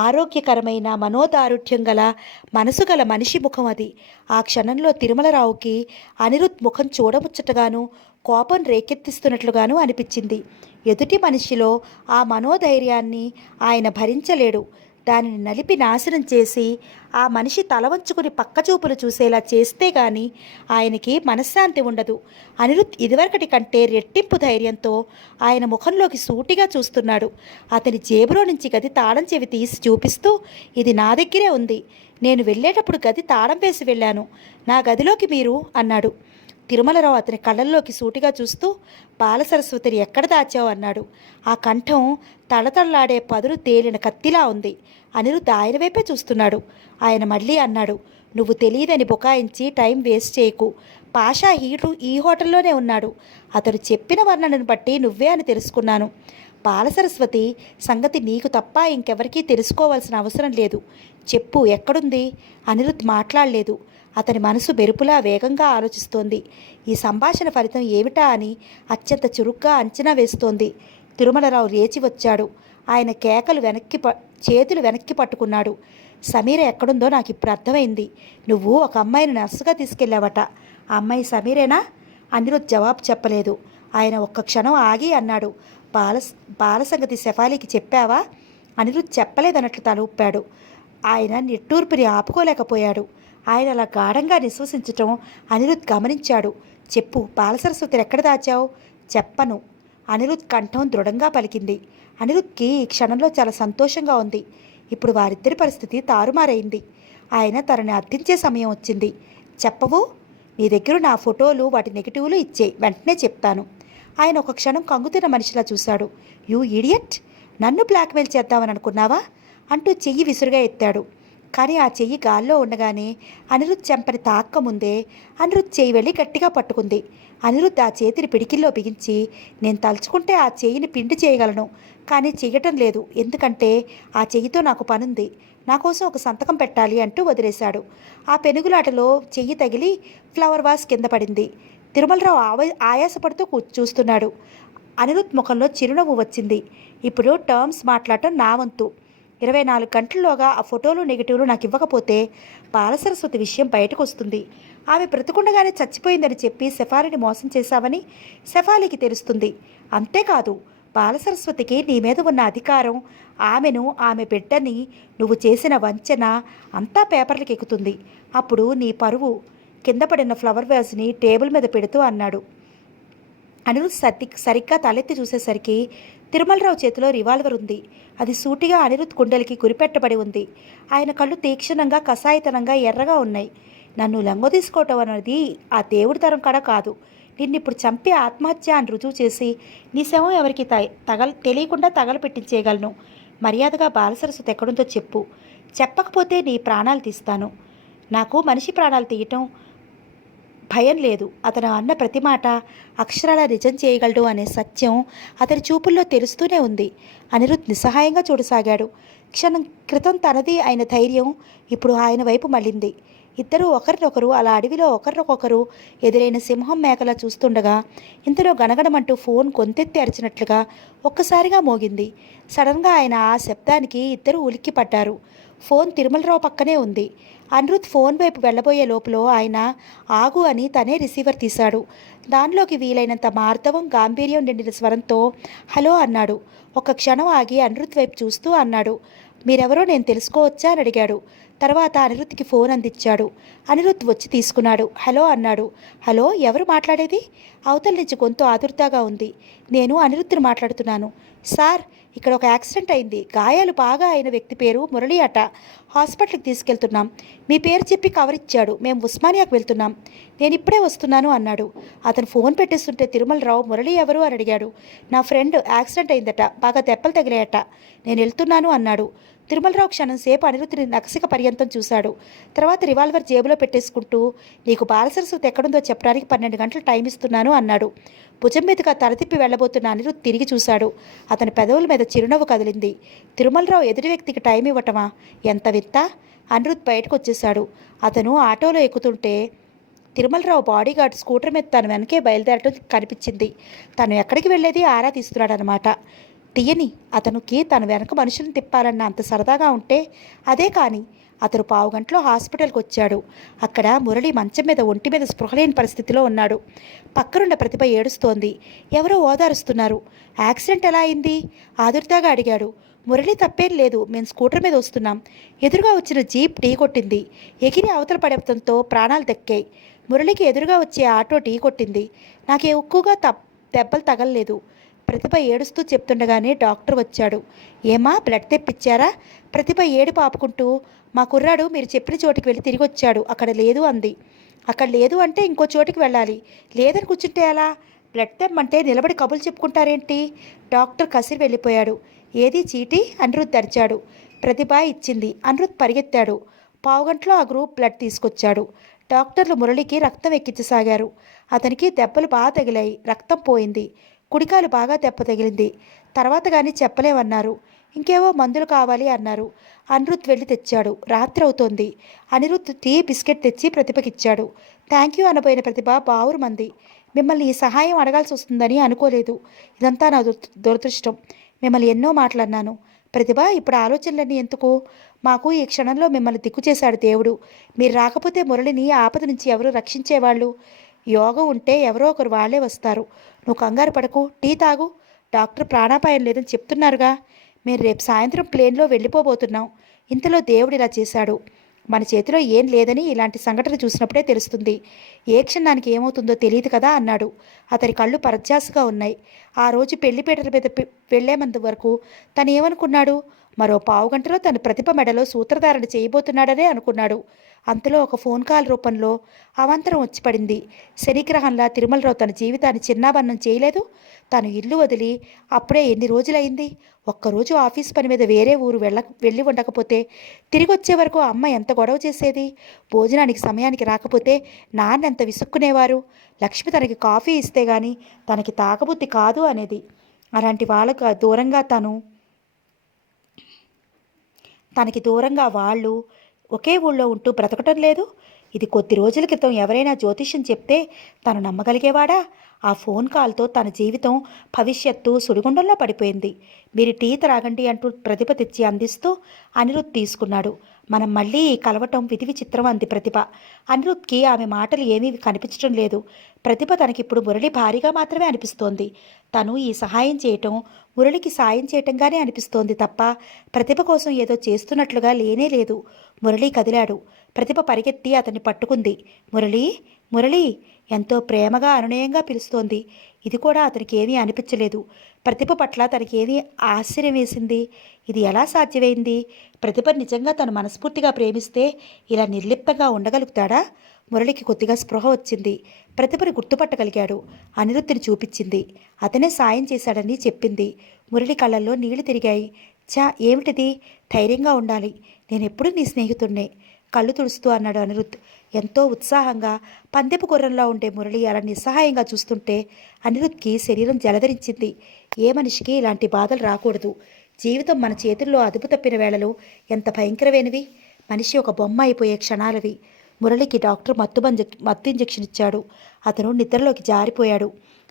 ఆరోగ్యకరమైన మనోదారుఢ్యం గల మనసు గల మనిషి ముఖం అది. ఆ క్షణంలో తిరుమలరావుకి అనిరుద్ధ్ ముఖం చూడముచ్చటగాను, కోపం రేకెత్తిస్తున్నట్లుగాను అనిపించింది. ఎదుటి మనిషిలో ఆ మనోధైర్యాన్ని ఆయన భరించలేడు. దానిని నలిపి నాశనం చేసి ఆ మనిషి తల వంచుకుని పక్కచూపులు చూసేలా చేస్తే గాని ఆయనకి మనశ్శాంతి ఉండదు. అనిరుద్ధ్ ఇదివరకటి కంటే రెట్టింపు ధైర్యంతో ఆయన ముఖంలోకి సూటిగా చూస్తున్నాడు. అతని జేబులో నుంచి గది తాళం చెవి తీసి చూపిస్తూ, ఇది నా దగ్గరే ఉంది. నేను వెళ్ళేటప్పుడు గది తాళం వేసి వెళ్ళాను. నా గదిలోకి మీరు అన్నాడు. తిరుమలరావు అతని కళ్ళల్లోకి సూటిగా చూస్తూ, బాలసరస్వతిని ఎక్కడ దాచావు అన్నాడు. ఆ కంఠం తళతళలాడే పదులు తేలిన కత్తిలా ఉంది. అనిరుద్ధ్ ఆయన వైపే చూస్తున్నాడు. ఆయన మళ్ళీ అన్నాడు, నువ్వు తెలియదని బుకాయించి టైం వేస్ట్ చేయకు. పాషా ఈ హోటల్లోనే ఉన్నాడు. అతడు చెప్పిన వర్ణనను బట్టి నువ్వే అని తెలుసుకున్నాను. బాలసరస్వతి సంగతి నీకు తప్ప ఇంకెవరికీ తెలుసుకోవాల్సిన అవసరం లేదు. చెప్పు, ఎక్కడుంది? అనిరుద్ధ్ మాట్లాడలేదు. అతని మనసు మెరుపులా వేగంగా ఆలోచిస్తోంది. ఈ సంభాషణ ఫలితం ఏమిటా అని అత్యంత చురుగ్గా అంచనా వేస్తోంది. తిరుమలరావు లేచి వచ్చాడు. ఆయన చేతులు వెనక్కి పట్టుకున్నాడు. సమీర ఎక్కడుందో నాకు ఇప్పుడు అర్థమైంది. నువ్వు ఒక అమ్మాయిని నర్సుగా తీసుకెళ్ళావట. ఆ అమ్మాయి సమీరేనా? అనిరుద్ధ్ జవాబు చెప్పలేదు. ఆయన ఒక్క క్షణం ఆగి అన్నాడు, బాల సంగతి శఫాలీకి చెప్పావా? అనిరుద్ధ్ చెప్పలేదన్నట్లు తల ఊపాడు. ఆయన నిట్టూర్పుని ఆపుకోలేకపోయాడు. ఆయన అలా గాఢంగా నిశ్వసించటం అనిరుద్ధ్ గమనించాడు. చెప్పు, బాలసరస్వతిని ఎక్కడ దాచావు? చెప్పను. అనిరుద్ధ్ కంఠం దృఢంగా పలికింది. అనిరుద్ధ్కి ఈ క్షణంలో చాలా సంతోషంగా ఉంది. ఇప్పుడు వారిద్దరి పరిస్థితి తారుమారైంది. ఆయన తనని అర్థించే సమయం వచ్చింది. చెప్పవు? నీ దగ్గర నా ఫోటోలు, వాటి నెగిటివ్లు ఇచ్చేయి, వెంటనే చెప్తాను. ఆయన ఒక క్షణం కంగుతిన్న మనిషిలా చూశాడు. యూ ఇడియట్, నన్ను బ్లాక్మెయిల్ చేద్దామని అనుకున్నావా అంటూ చెయ్యి విసురుగా ఎత్తాడు. కానీ ఆ చెయ్యి గాల్లో ఉండగానే అనిరుద్ధ్ చెంపని తాక్కముందే అనిరుద్ధ్ చెయ్యి వెళ్ళి గట్టిగా పట్టుకుంది. అనిరుద్ధ్ ఆ చేతిని పిడికిల్లో బిగించి, నేను తలుచుకుంటే ఆ చెయ్యిని పిండి చేయగలను, కానీ చెయ్యటం లేదు. ఎందుకంటే ఆ చెయ్యితో నాకు పనుంది. నా కోసం ఒక సంతకం పెట్టాలి అంటూ వదిలేశాడు. ఆ పెనుగులాటలో చెయ్యి తగిలి ఫ్లవర్ వాస్ కింద పడింది. తిరుమలరావు ఆయాసపడుతూ చూస్తున్నాడు. అనిరుద్ధ్ ముఖంలో చిరునవ్వు వచ్చింది. ఇప్పుడు టర్మ్స్ మాట్లాడటం నా వంతు. 24 గంటల్లోగా ఆ ఫోటోలు, నెగిటివ్లు నాకు ఇవ్వకపోతే బాలసరస్వతి విషయం బయటకు వస్తుంది. ఆమె బ్రతికుండగానే చచ్చిపోయిందని చెప్పి శఫాలిని మోసం చేశావని శఫాలికి తెలుస్తుంది. అంతేకాదు, బాలసరస్వతికి నీ మీద ఉన్న అధికారం, ఆమెను, ఆమె బిడ్డని నువ్వు చేసిన వంచన అంతా పేపర్లకు ఎక్కుతుంది. అప్పుడు నీ పరువు. కింద పడిన ఫ్లవర్ వేజ్ని టేబుల్ మీద పెడుతూ అన్నాడు. అనిరుద్ధ్ సరిగ్గా తలెత్తి చూసేసరికి తిరుమలరావు చేతిలో రివాల్వర్ ఉంది. అది సూటిగా అనిరుద్ధ్ గుండెలకి గురిపెట్టబడి ఉంది. ఆయన కళ్ళు తీక్షణంగా, కసాయితనంగా ఎర్రగా ఉన్నాయి. నన్ను లొంగదీసుకోవటం అనేది ఆ దేవుడి తరం కాడ కాదు. నిన్నిప్పుడు చంపి ఆత్మహత్య అని రుజువు చేసి నీ శవం ఎవరికి తెలియకుండా తగలపెట్టించేయగలను. మర్యాదగా బాలసరస్వతి ఎక్కడుందో చెప్పు. చెప్పకపోతే నీ ప్రాణాలు తీస్తాను. నాకు మనిషి ప్రాణాలు తీయటం భయం లేదు. అతను అన్న ప్రతి మాట అక్షరాల నిజం చేయగలడు అనే సత్యం అతని చూపుల్లో తెలుస్తూనే ఉంది. అనిరుద్ధ్ నిస్సహాయంగా చూడసాగాడు. క్షణం క్రితం తనది అయిన ధైర్యం ఇప్పుడు ఆయన వైపు మళ్ళింది. ఇద్దరూ ఒకరినొకరు అలా అడవిలో ఒకరినొకరు ఎదురైన సింహం మేకలా చూస్తుండగా ఇంతలో గణగణమంటూ ఫోన్ గొంతెత్తి అరిచినట్లుగా ఒక్కసారిగా మోగింది. సడన్గా ఆయన ఆ శబ్దానికి ఇద్దరూ ఉలిక్కిపడ్డారు. ఫోన్ తిరుమలరావు పక్కనే ఉంది. అనిరుద్ ఫోన్ వైపు వెళ్ళబోయే లోపల ఆయన ఆగు అని తనే రిసీవర్ తీశాడు. దానిలోకి వీలైనంత మార్దవం గాంభీర్యం నిండిన స్వరంతో హలో అన్నాడు. ఒక్క క్షణం ఆగి అనిరుద్ వైపు చూస్తూ అన్నాడు, మీరెవరో నేను తెలుసుకోవచ్చా అని అడిగాడు. తర్వాత అనిరుద్కి ఫోన్ అందించాడు. అనిరుద్ వచ్చి తీసుకున్నాడు. హలో అన్నాడు. హలో, ఎవరు మాట్లాడేది? అవతల నుంచి గొంతు ఆదుర్దాగా ఉంది. నేను అనిరుద్ని మాట్లాడుతున్నాను. సార్, ఇక్కడ ఒక యాక్సిడెంట్ అయింది. గాయాలు బాగా అయిన వ్యక్తి పేరు మురళి అట. హాస్పిటల్కి తీసుకెళ్తున్నాం. మీ పేరు చెప్పి కవర్ ఇచ్చాడు. మేము ఉస్మానియాకు వెళ్తున్నాం. నేను ఇప్పుడే వస్తున్నాను అన్నాడు. అతను ఫోన్ పెట్టేస్తుంటే తిరుమలరావు మురళి ఎవరు అని అడిగాడు. నా ఫ్రెండ్, యాక్సిడెంట్ అయిందట, బాగా దెబ్బలు తగిలాయట, నేను వెళ్తున్నాను అన్నాడు. తిరుమలరావు క్షణం సేపు అనిరుద్ధిని నకసిక పర్యంతం చూశాడు. తర్వాత రివాల్వర్ జేబులో పెట్టేసుకుంటూ నీకు బాలసరస్వతి ఎక్కడుందో చెప్పడానికి 12 గంటలు టైం ఇస్తున్నాను అన్నాడు. భుజం మీదుగా తలతిప్పి వెళ్లబోతున్న అనిరుద్ తిరిగి చూశాడు. అతని పెదవుల మీద చిరునవ్వు కదిలింది. తిరుమలరావు ఎదుటి వ్యక్తికి టైం ఇవ్వటమా? ఎంత వింత! అనిరుద్ బయటకు వచ్చేశాడు. అతను ఆటోలో ఎక్కుతుంటే తిరుమలరావు బాడీగార్డ్ స్కూటర్ మీద తను వెనకే బయలుదేరటం కనిపించింది. తను ఎక్కడికి వెళ్ళేది ఆరా తీస్తున్నాడనమాట. తీయని అతనికి తను వెనక మనుషులను తిప్పాలన్న అంత సరదాగా ఉంటే అదే. కానీ అతను పావుగంటలో హాస్పిటల్కి వచ్చాడు. అక్కడ మురళి మంచం మీద ఒంటి మీద స్పృహలేని పరిస్థితిలో ఉన్నాడు. పక్కనున్న ప్రతిభ ఏడుస్తోంది. ఎవరో ఓదారుస్తున్నారు. యాక్సిడెంట్ ఎలా అయింది? ఆదుర్దాగా అడిగాడు. మురళి తప్పేం లేదు, మేము స్కూటర్ మీద వస్తున్నాం. ఎదురుగా వచ్చిన జీప్ ఢీ కొట్టింది. ఎగిరి అవతల పడటంతో ప్రాణాలు దక్కాయి. మురళికి ఎదురుగా వచ్చే ఆటో ఢీ కొట్టింది. నాకే ఎక్కువగా దెబ్బలు తగలలేదు. ప్రతిభ ఏడుస్తూ చెప్తుండగానే డాక్టర్ వచ్చాడు. ఏమా, బ్లడ్ తెప్పించారా? ప్రతిభ ఏడుపు ఆపుకుంటూ మా కుర్రాడు మీరు చెప్పిన చోటికి వెళ్ళి తిరిగి వచ్చాడు, అక్కడ లేదు అంది. అక్కడ లేదు అంటే ఇంకో చోటికి వెళ్ళాలి. లేదని కూర్చుంటే ఎలా? బ్లడ్ తెమ్మంటే నిలబడి కబులు చెప్పుకుంటారేంటి? డాక్టర్ కసిరి వెళ్ళిపోయాడు. ఏది చీటీ? అనిరుద్ అరిచాడు. ప్రతిభ ఇచ్చింది. అనిరుద్ పరిగెత్తాడు. పావుగంటలో ఆ గ్రూప్ బ్లడ్ తీసుకొచ్చాడు. డాక్టర్లు మురళికి రక్తం ఎక్కించసాగారు. అతనికి దెబ్బలు బాగా తగిలాయి. రక్తం పోయింది. కుడికాలు బాగా దెబ్బ తగిలింది. తర్వాత కానీ చెప్పలేమన్నారు. ఇంకేవో మందులు కావాలి అన్నారు. అనిరుద్ వెళ్ళి తెచ్చాడు. రాత్రి అవుతోంది. అనిరుద్ టీ బిస్కెట్ తెచ్చి ప్రతిభకిచ్చాడు. థ్యాంక్ యూ అనబోయిన ప్రతిభ బావురు మంది. మిమ్మల్ని ఈ సహాయం అడగాల్సి వస్తుందని అనుకోలేదు. ఇదంతా నా దురదృష్టం. మిమ్మల్ని ఎన్నో మాటలన్నాను. ప్రతిభ, ఇప్పుడు ఆలోచనలన్నీ ఎందుకు? మాకు ఈ క్షణంలో మిమ్మల్ని దిక్కు చేశాడు దేవుడు. మీరు రాకపోతే మురళిని ఆపద నుంచి ఎవరు రక్షించేవాళ్ళు? యోగం ఉంటే ఎవరో ఒకరు వాళ్ళే వస్తారు. నువ్వు కంగారు పడకు, టీ తాగు. డాక్టర్ ప్రాణాపాయం లేదని చెప్తున్నారుగా. మేము రేపు సాయంత్రం ప్లేన్లో వెళ్ళిపోబోతున్నాం. ఇంతలో దేవుడు ఇలా చేశాడు. మన చేతిలో ఏం లేదని ఇలాంటి సంఘటన చూసినప్పుడే తెలుస్తుంది. ఏ క్షణానికి ఏమవుతుందో తెలియదు కదా అన్నాడు. అతని కళ్ళు పరధ్యాసగా ఉన్నాయి. ఆ రోజు పెళ్లిపీటల మీద వెళ్లేమంత వరకు తను ఏమనుకున్నాడు? మరో పావుగంటలో తన ప్రతిభ మెడలో సూత్రధారణ చేయబోతున్నాడనే అనుకున్నాడు. అంతలో ఒక ఫోన్ కాల్ రూపంలో అవాంతరం వచ్చి పడింది. శనిగ్రహంలా తిరుమలరావు తన జీవితాన్ని చిన్నాభన్నం చేయలేదు. తను ఇల్లు వదిలి అప్పుడే ఎన్ని రోజులైంది? ఒక్కరోజు ఆఫీస్ పని మీద వేరే ఊరు వెళ్ళి ఉండకపోతే తిరిగి వచ్చే వరకు అమ్మ ఎంత గొడవ చేసేది? భోజనానికి సమయానికి రాకపోతే నాన్న ఎంత విసుక్కునేవారు? లక్ష్మి తనకి కాఫీ ఇస్తే గాని తనకి తాగబుద్ధి కాదు అనేది. అలాంటి వాళ్ళకు దూరంగా తనకి దూరంగా వాళ్ళు ఒకే ఊళ్ళో ఉంటూ బ్రతకటం లేదు. ఇది కొద్ది రోజుల క్రితం ఎవరైనా జ్యోతిష్యం చెప్తే తను నమ్మగలిగేవాడా? ఆ ఫోన్ కాల్తో తన జీవితం, భవిష్యత్తు సుడిగుండంలో పడిపోయింది. మీరు టీ త్రాగండి అంటూ ప్రతిభ తెచ్చి అందిస్తూ అనిరుద్ తీసుకున్నాడు. మనం మళ్ళీ కలవటం విధి విచిత్రం అంది ప్రతిభ. అనిరుద్కి ఆమె మాటలు ఏమీ కనిపించడం లేదు. ప్రతిభ తనకిప్పుడు మురళి భారీగా మాత్రమే అనిపిస్తోంది. తను ఈ సహాయం చేయటం మురళికి సాయం చేయటంగానే అనిపిస్తోంది తప్ప ప్రతిభ కోసం ఏదో చేస్తున్నట్లుగా లేనే లేదు. మురళి కదిలాడు. ప్రతిభ పరిగెత్తి అతన్ని పట్టుకుంది. మురళి, మురళి ఎంతో ప్రేమగా అనునయంగా పిలుస్తోంది. ఇది కూడా అతనికి ఏమీ అనిపించలేదు. ప్రతిభ పట్ల తనకి ఏమీ ఆశ్చర్యం వేసింది. ఇది ఎలా సాధ్యమైంది? ప్రతిభ నిజంగా తను మనస్ఫూర్తిగా ప్రేమిస్తే ఇలా నిర్లిప్తంగా ఉండగలుగుతాడా? మురళికి కొద్దిగా స్పృహ వచ్చింది. ప్రతిభను గుర్తుపట్టగలిగాడు. అనిరుద్ధిని చూపించింది. అతనే సాయం చేశాడని చెప్పింది. మురళి కళ్ళల్లో నీళ్లు తిరిగాయి. ఏమిటిది? ధైర్యంగా ఉండాలి. నేనెప్పుడు నీ స్నేహితుడినే కళ్ళు తుడుస్తూ అన్నాడు అనిరుద్. ఎంతో ఉత్సాహంగా పందెపు గుర్రంలో ఉండే మురళి అలా నిస్సహాయంగా చూస్తుంటే అనిరుద్కి శరీరం జలధరించింది. ఏ మనిషికి ఇలాంటి బాధలు రాకూడదు. జీవితం మన చేతుల్లో అదుపు తప్పిన వేళలు ఎంత భయంకరమైనవి. మనిషి ఒక బొమ్మ అయిపోయే క్షణాలవి. మురళికి డాక్టర్ మత్తు ఇంజెక్షన్ ఇచ్చాడు. అతను నిద్రలోకి జారిపోయాడు.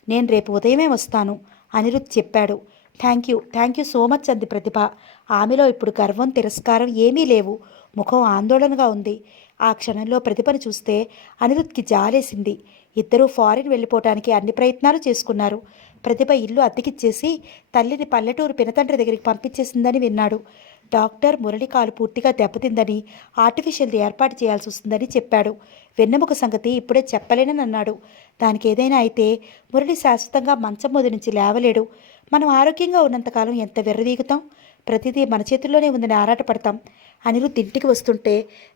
నేను రేపు ఉదయమే వస్తాను అనిరుద్ చెప్పాడు. థ్యాంక్ యూ సో మచ్ అంది ప్రతిభ. ఆమెలో ఇప్పుడు గర్వం తిరస్కారం ఏమీ లేవు. ముఖం ఆందోళనగా ఉంది. ఆ క్షణంలో ప్రతిభను చూస్తే అనిరుద్కి జాలేసింది. ఇద్దరూ ఫారిన్ వెళ్ళిపోవటానికి అన్ని ప్రయత్నాలు చేసుకున్నారు. ప్రతిభ ఇల్లు అద్దెకిచ్చేసి తల్లిని పల్లెటూరు పినతండ్రి దగ్గరికి పంపించేసిందని విన్నాడు. డాక్టర్ మురళి కాలు పూర్తిగా దెబ్బతిందని ఆర్టిఫిషియల్ ఏర్పాటు చేయాల్సి వస్తుందని చెప్పాడు. వెన్నెముక సంగతి ఇప్పుడే చెప్పలేనని అన్నాడు. దానికి ఏదైనా అయితే మురళి శాశ్వతంగా మంచం మీద నుంచి లేవలేడు. మనం ఆరోగ్యంగా ఉన్నంతకాలం ఎంత వెర్రవీగుతాం. ప్రతిదీ మన చేతుల్లోనే ఉందని ఆరాటపడతాం. అనిరుద్ధ్ ఇంటికి వస్తుంటే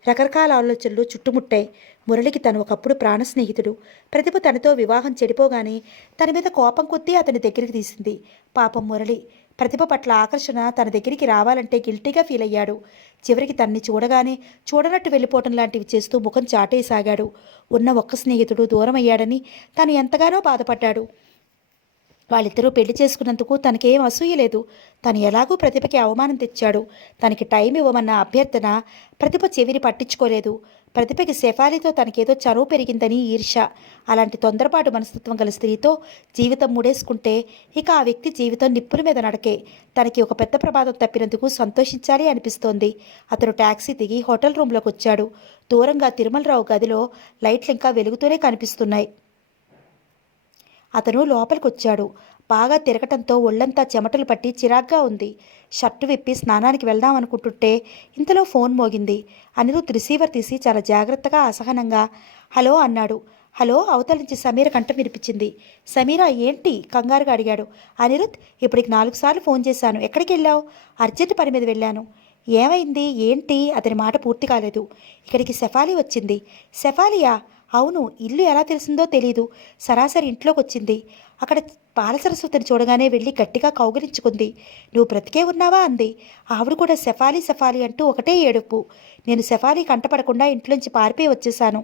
రకరకాల ఆలోచనలు చుట్టుముట్టాయి. మురళికి తను ఒకప్పుడు ప్రాణ స్నేహితుడు. ప్రతిభ తనతో వివాహం చెడిపోగానే తన మీద కోపం కొద్దీ అతని దగ్గరికి తీసింది. పాపం మురళి ప్రతిభ పట్ల ఆకర్షణ తన దగ్గరికి రావాలంటే గిల్టీగా ఫీల్ అయ్యాడు. చివరికి తన్ని చూడగానే చూడనట్టు వెళ్ళిపోవటం లాంటివి చేస్తూ ముఖం చాటేసాగాడు. ఉన్న ఒక్క స్నేహితుడు దూరం అయ్యాడని తను ఎంతగానో బాధపడ్డాడు. వాళ్ళిద్దరూ పెళ్లి చేసుకున్నందుకు తనకేం అసూయ లేదు. తను ఎలాగూ ప్రతిభకి అవమానం తెచ్చాడు. తనకి టైం ఇవ్వమన్న అభ్యర్థన ప్రతిభ చెవిని పట్టించుకోలేదు. ప్రతిభకి శెఫాలితో తనకేదో చనువు పెరిగిందని ఈర్ష. అలాంటి తొందరపాటు మనస్తత్వం గల స్త్రీతో జీవితం ముడేసుకుంటే ఇక ఆ వ్యక్తి జీవితం నిప్పుల మీద నడకే. తనకి ఒక పెద్ద ప్రమాదం తప్పినందుకు సంతోషించాలి అనిపిస్తోంది. అతను ట్యాక్సీ దిగి హోటల్ రూమ్లోకి వచ్చాడు. దూరంగా తిరుమలరావు గదిలో లైట్లు ఇంకా వెలుగుతూనే కనిపిస్తున్నాయి. అతను లోపలికొచ్చాడు. బాగా తిరగటంతో ఒళ్లంతా చెమటలు పట్టి చిరాగ్గా ఉంది. షర్టు విప్పి స్నానానికి వెళ్దాం అనుకుంటుంటే ఇంతలో ఫోన్ మోగింది. అనిరుద్ రిసీవర్ తీసి చాలా జాగ్రత్తగా అసహనంగా హలో అన్నాడు. హలో అవతల నుంచి సమీర కంఠం వినిపించింది. సమీర ఏంటి కంగారుగా అడిగాడు. అనిరుద్ ఇప్పటికి 4 సార్లు ఫోన్ చేశాను. ఎక్కడికి వెళ్ళావు? అర్జెంట్ పని మీద వెళ్ళాను. ఏమైంది ఏంటి? అతని మాట పూర్తి కాలేదు. ఇక్కడికి శెఫాలి వచ్చింది. శెఫాలియా? అవును. ఇల్లు ఎలా తెలిసిందో తెలీదు. సరాసరి ఇంట్లోకి వచ్చింది. అక్కడ బాలసరస్వతిని చూడగానే వెళ్ళి గట్టిగా కౌగిలించుకుంది. నువ్వు బ్రతికే ఉన్నావా అంది. ఆవిడ కూడా శెఫాలి అంటూ ఒకటే ఏడుపు. నేను శెఫాలి కంటపడకుండా ఇంట్లోంచి పారిపోయి వచ్చేశాను.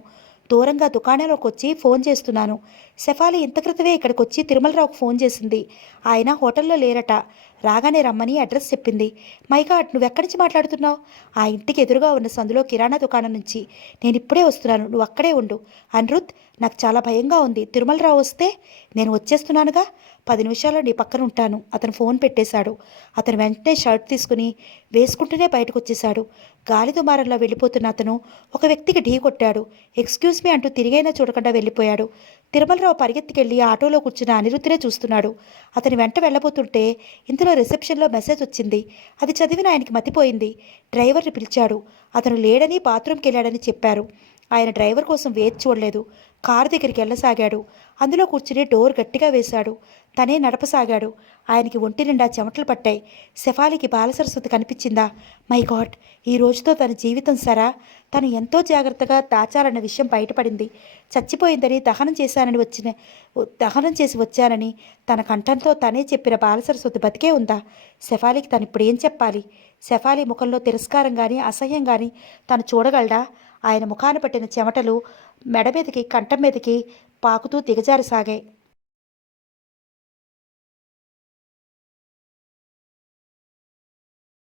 దూరంగా దుకాణంలోకి వచ్చి ఫోన్ చేస్తున్నాను. శెఫాలి ఇంత క్రితమే ఇక్కడికి వచ్చి తిరుమలరావుకు ఫోన్ చేసింది. ఆయన హోటల్లో లేరట. రాగానే రమ్మని అడ్రస్ చెప్పింది. మైగాడ్, నువ్వెక్కడి నుంచి మాట్లాడుతున్నావు? ఆ ఇంటికి ఎదురుగా ఉన్న సందులో కిరాణా దుకాణం నుంచి. నేను ఇప్పుడే వస్తున్నాను, నువ్వు అక్కడే ఉండు. అనిరుద్, నాకు చాలా భయంగా ఉంది. తిరుమలరావు వస్తే? నేను వచ్చేస్తున్నానుగా. 10 నిమిషాల్లో నీ పక్కన ఉంటాను. అతను ఫోన్ పెట్టేశాడు. అతను వెంటనే షర్ట్ తీసుకుని వేసుకుంటూనే బయటకు వచ్చేశాడు. గాలి దుమారంలో వెళ్ళిపోతున్న అతను ఒక వ్యక్తికి ఢీ కొట్టాడు. ఎక్స్క్యూజ్ మీ అంటూ తిరిగైనా చూడకుండా వెళ్ళిపోయాడు. తిరుమలరావు పరిగెత్తికెళ్ళి ఆటోలో కూర్చున్న అనిరుద్ధినే చూస్తున్నాడు. అతని వెంట వెళ్ళబోతుంటే ఇంతలో రిసెప్షన్లో మెసేజ్ వచ్చింది. అది చదివిన ఆయనకి మతిపోయింది. డ్రైవర్ని పిలిచాడు. అతను లేడని బాత్రూమ్కి వెళ్ళాడని చెప్పారు. ఆయన డ్రైవర్ కోసం వేచి చూడలేదు. కారు దగ్గరికి వెళ్ళసాగాడు. అందులో కూర్చుని డోర్ గట్టిగా వేశాడు. తనే నడపసాగాడు. ఆయనకి ఒంటి నిండా చెమటలు పట్టాయి. శెఫాలికి బాలసరస్వతి కనిపించిందా? మై గాడ్, ఈ రోజుతో తన జీవితం సరా? తను ఎంతో జాగ్రత్తగా దాచాలన్న విషయం బయటపడింది. చచ్చిపోయిందని దహనం చేసి వచ్చానని తన కంఠంతో తనే చెప్పిన బాలసరస్వతి బతికే ఉందా? శెఫాలికి తను ఇప్పుడు ఏం చెప్పాలి? శెఫాలి ముఖంలో తిరస్కారం కానీ అసహ్యం కానీ తను చూడగలడా? ఆయన ముఖాన పట్టిన చెమటలు మెడ మీదకి కంఠం మీదకి పాకుతూ దిగజారసాగాయి.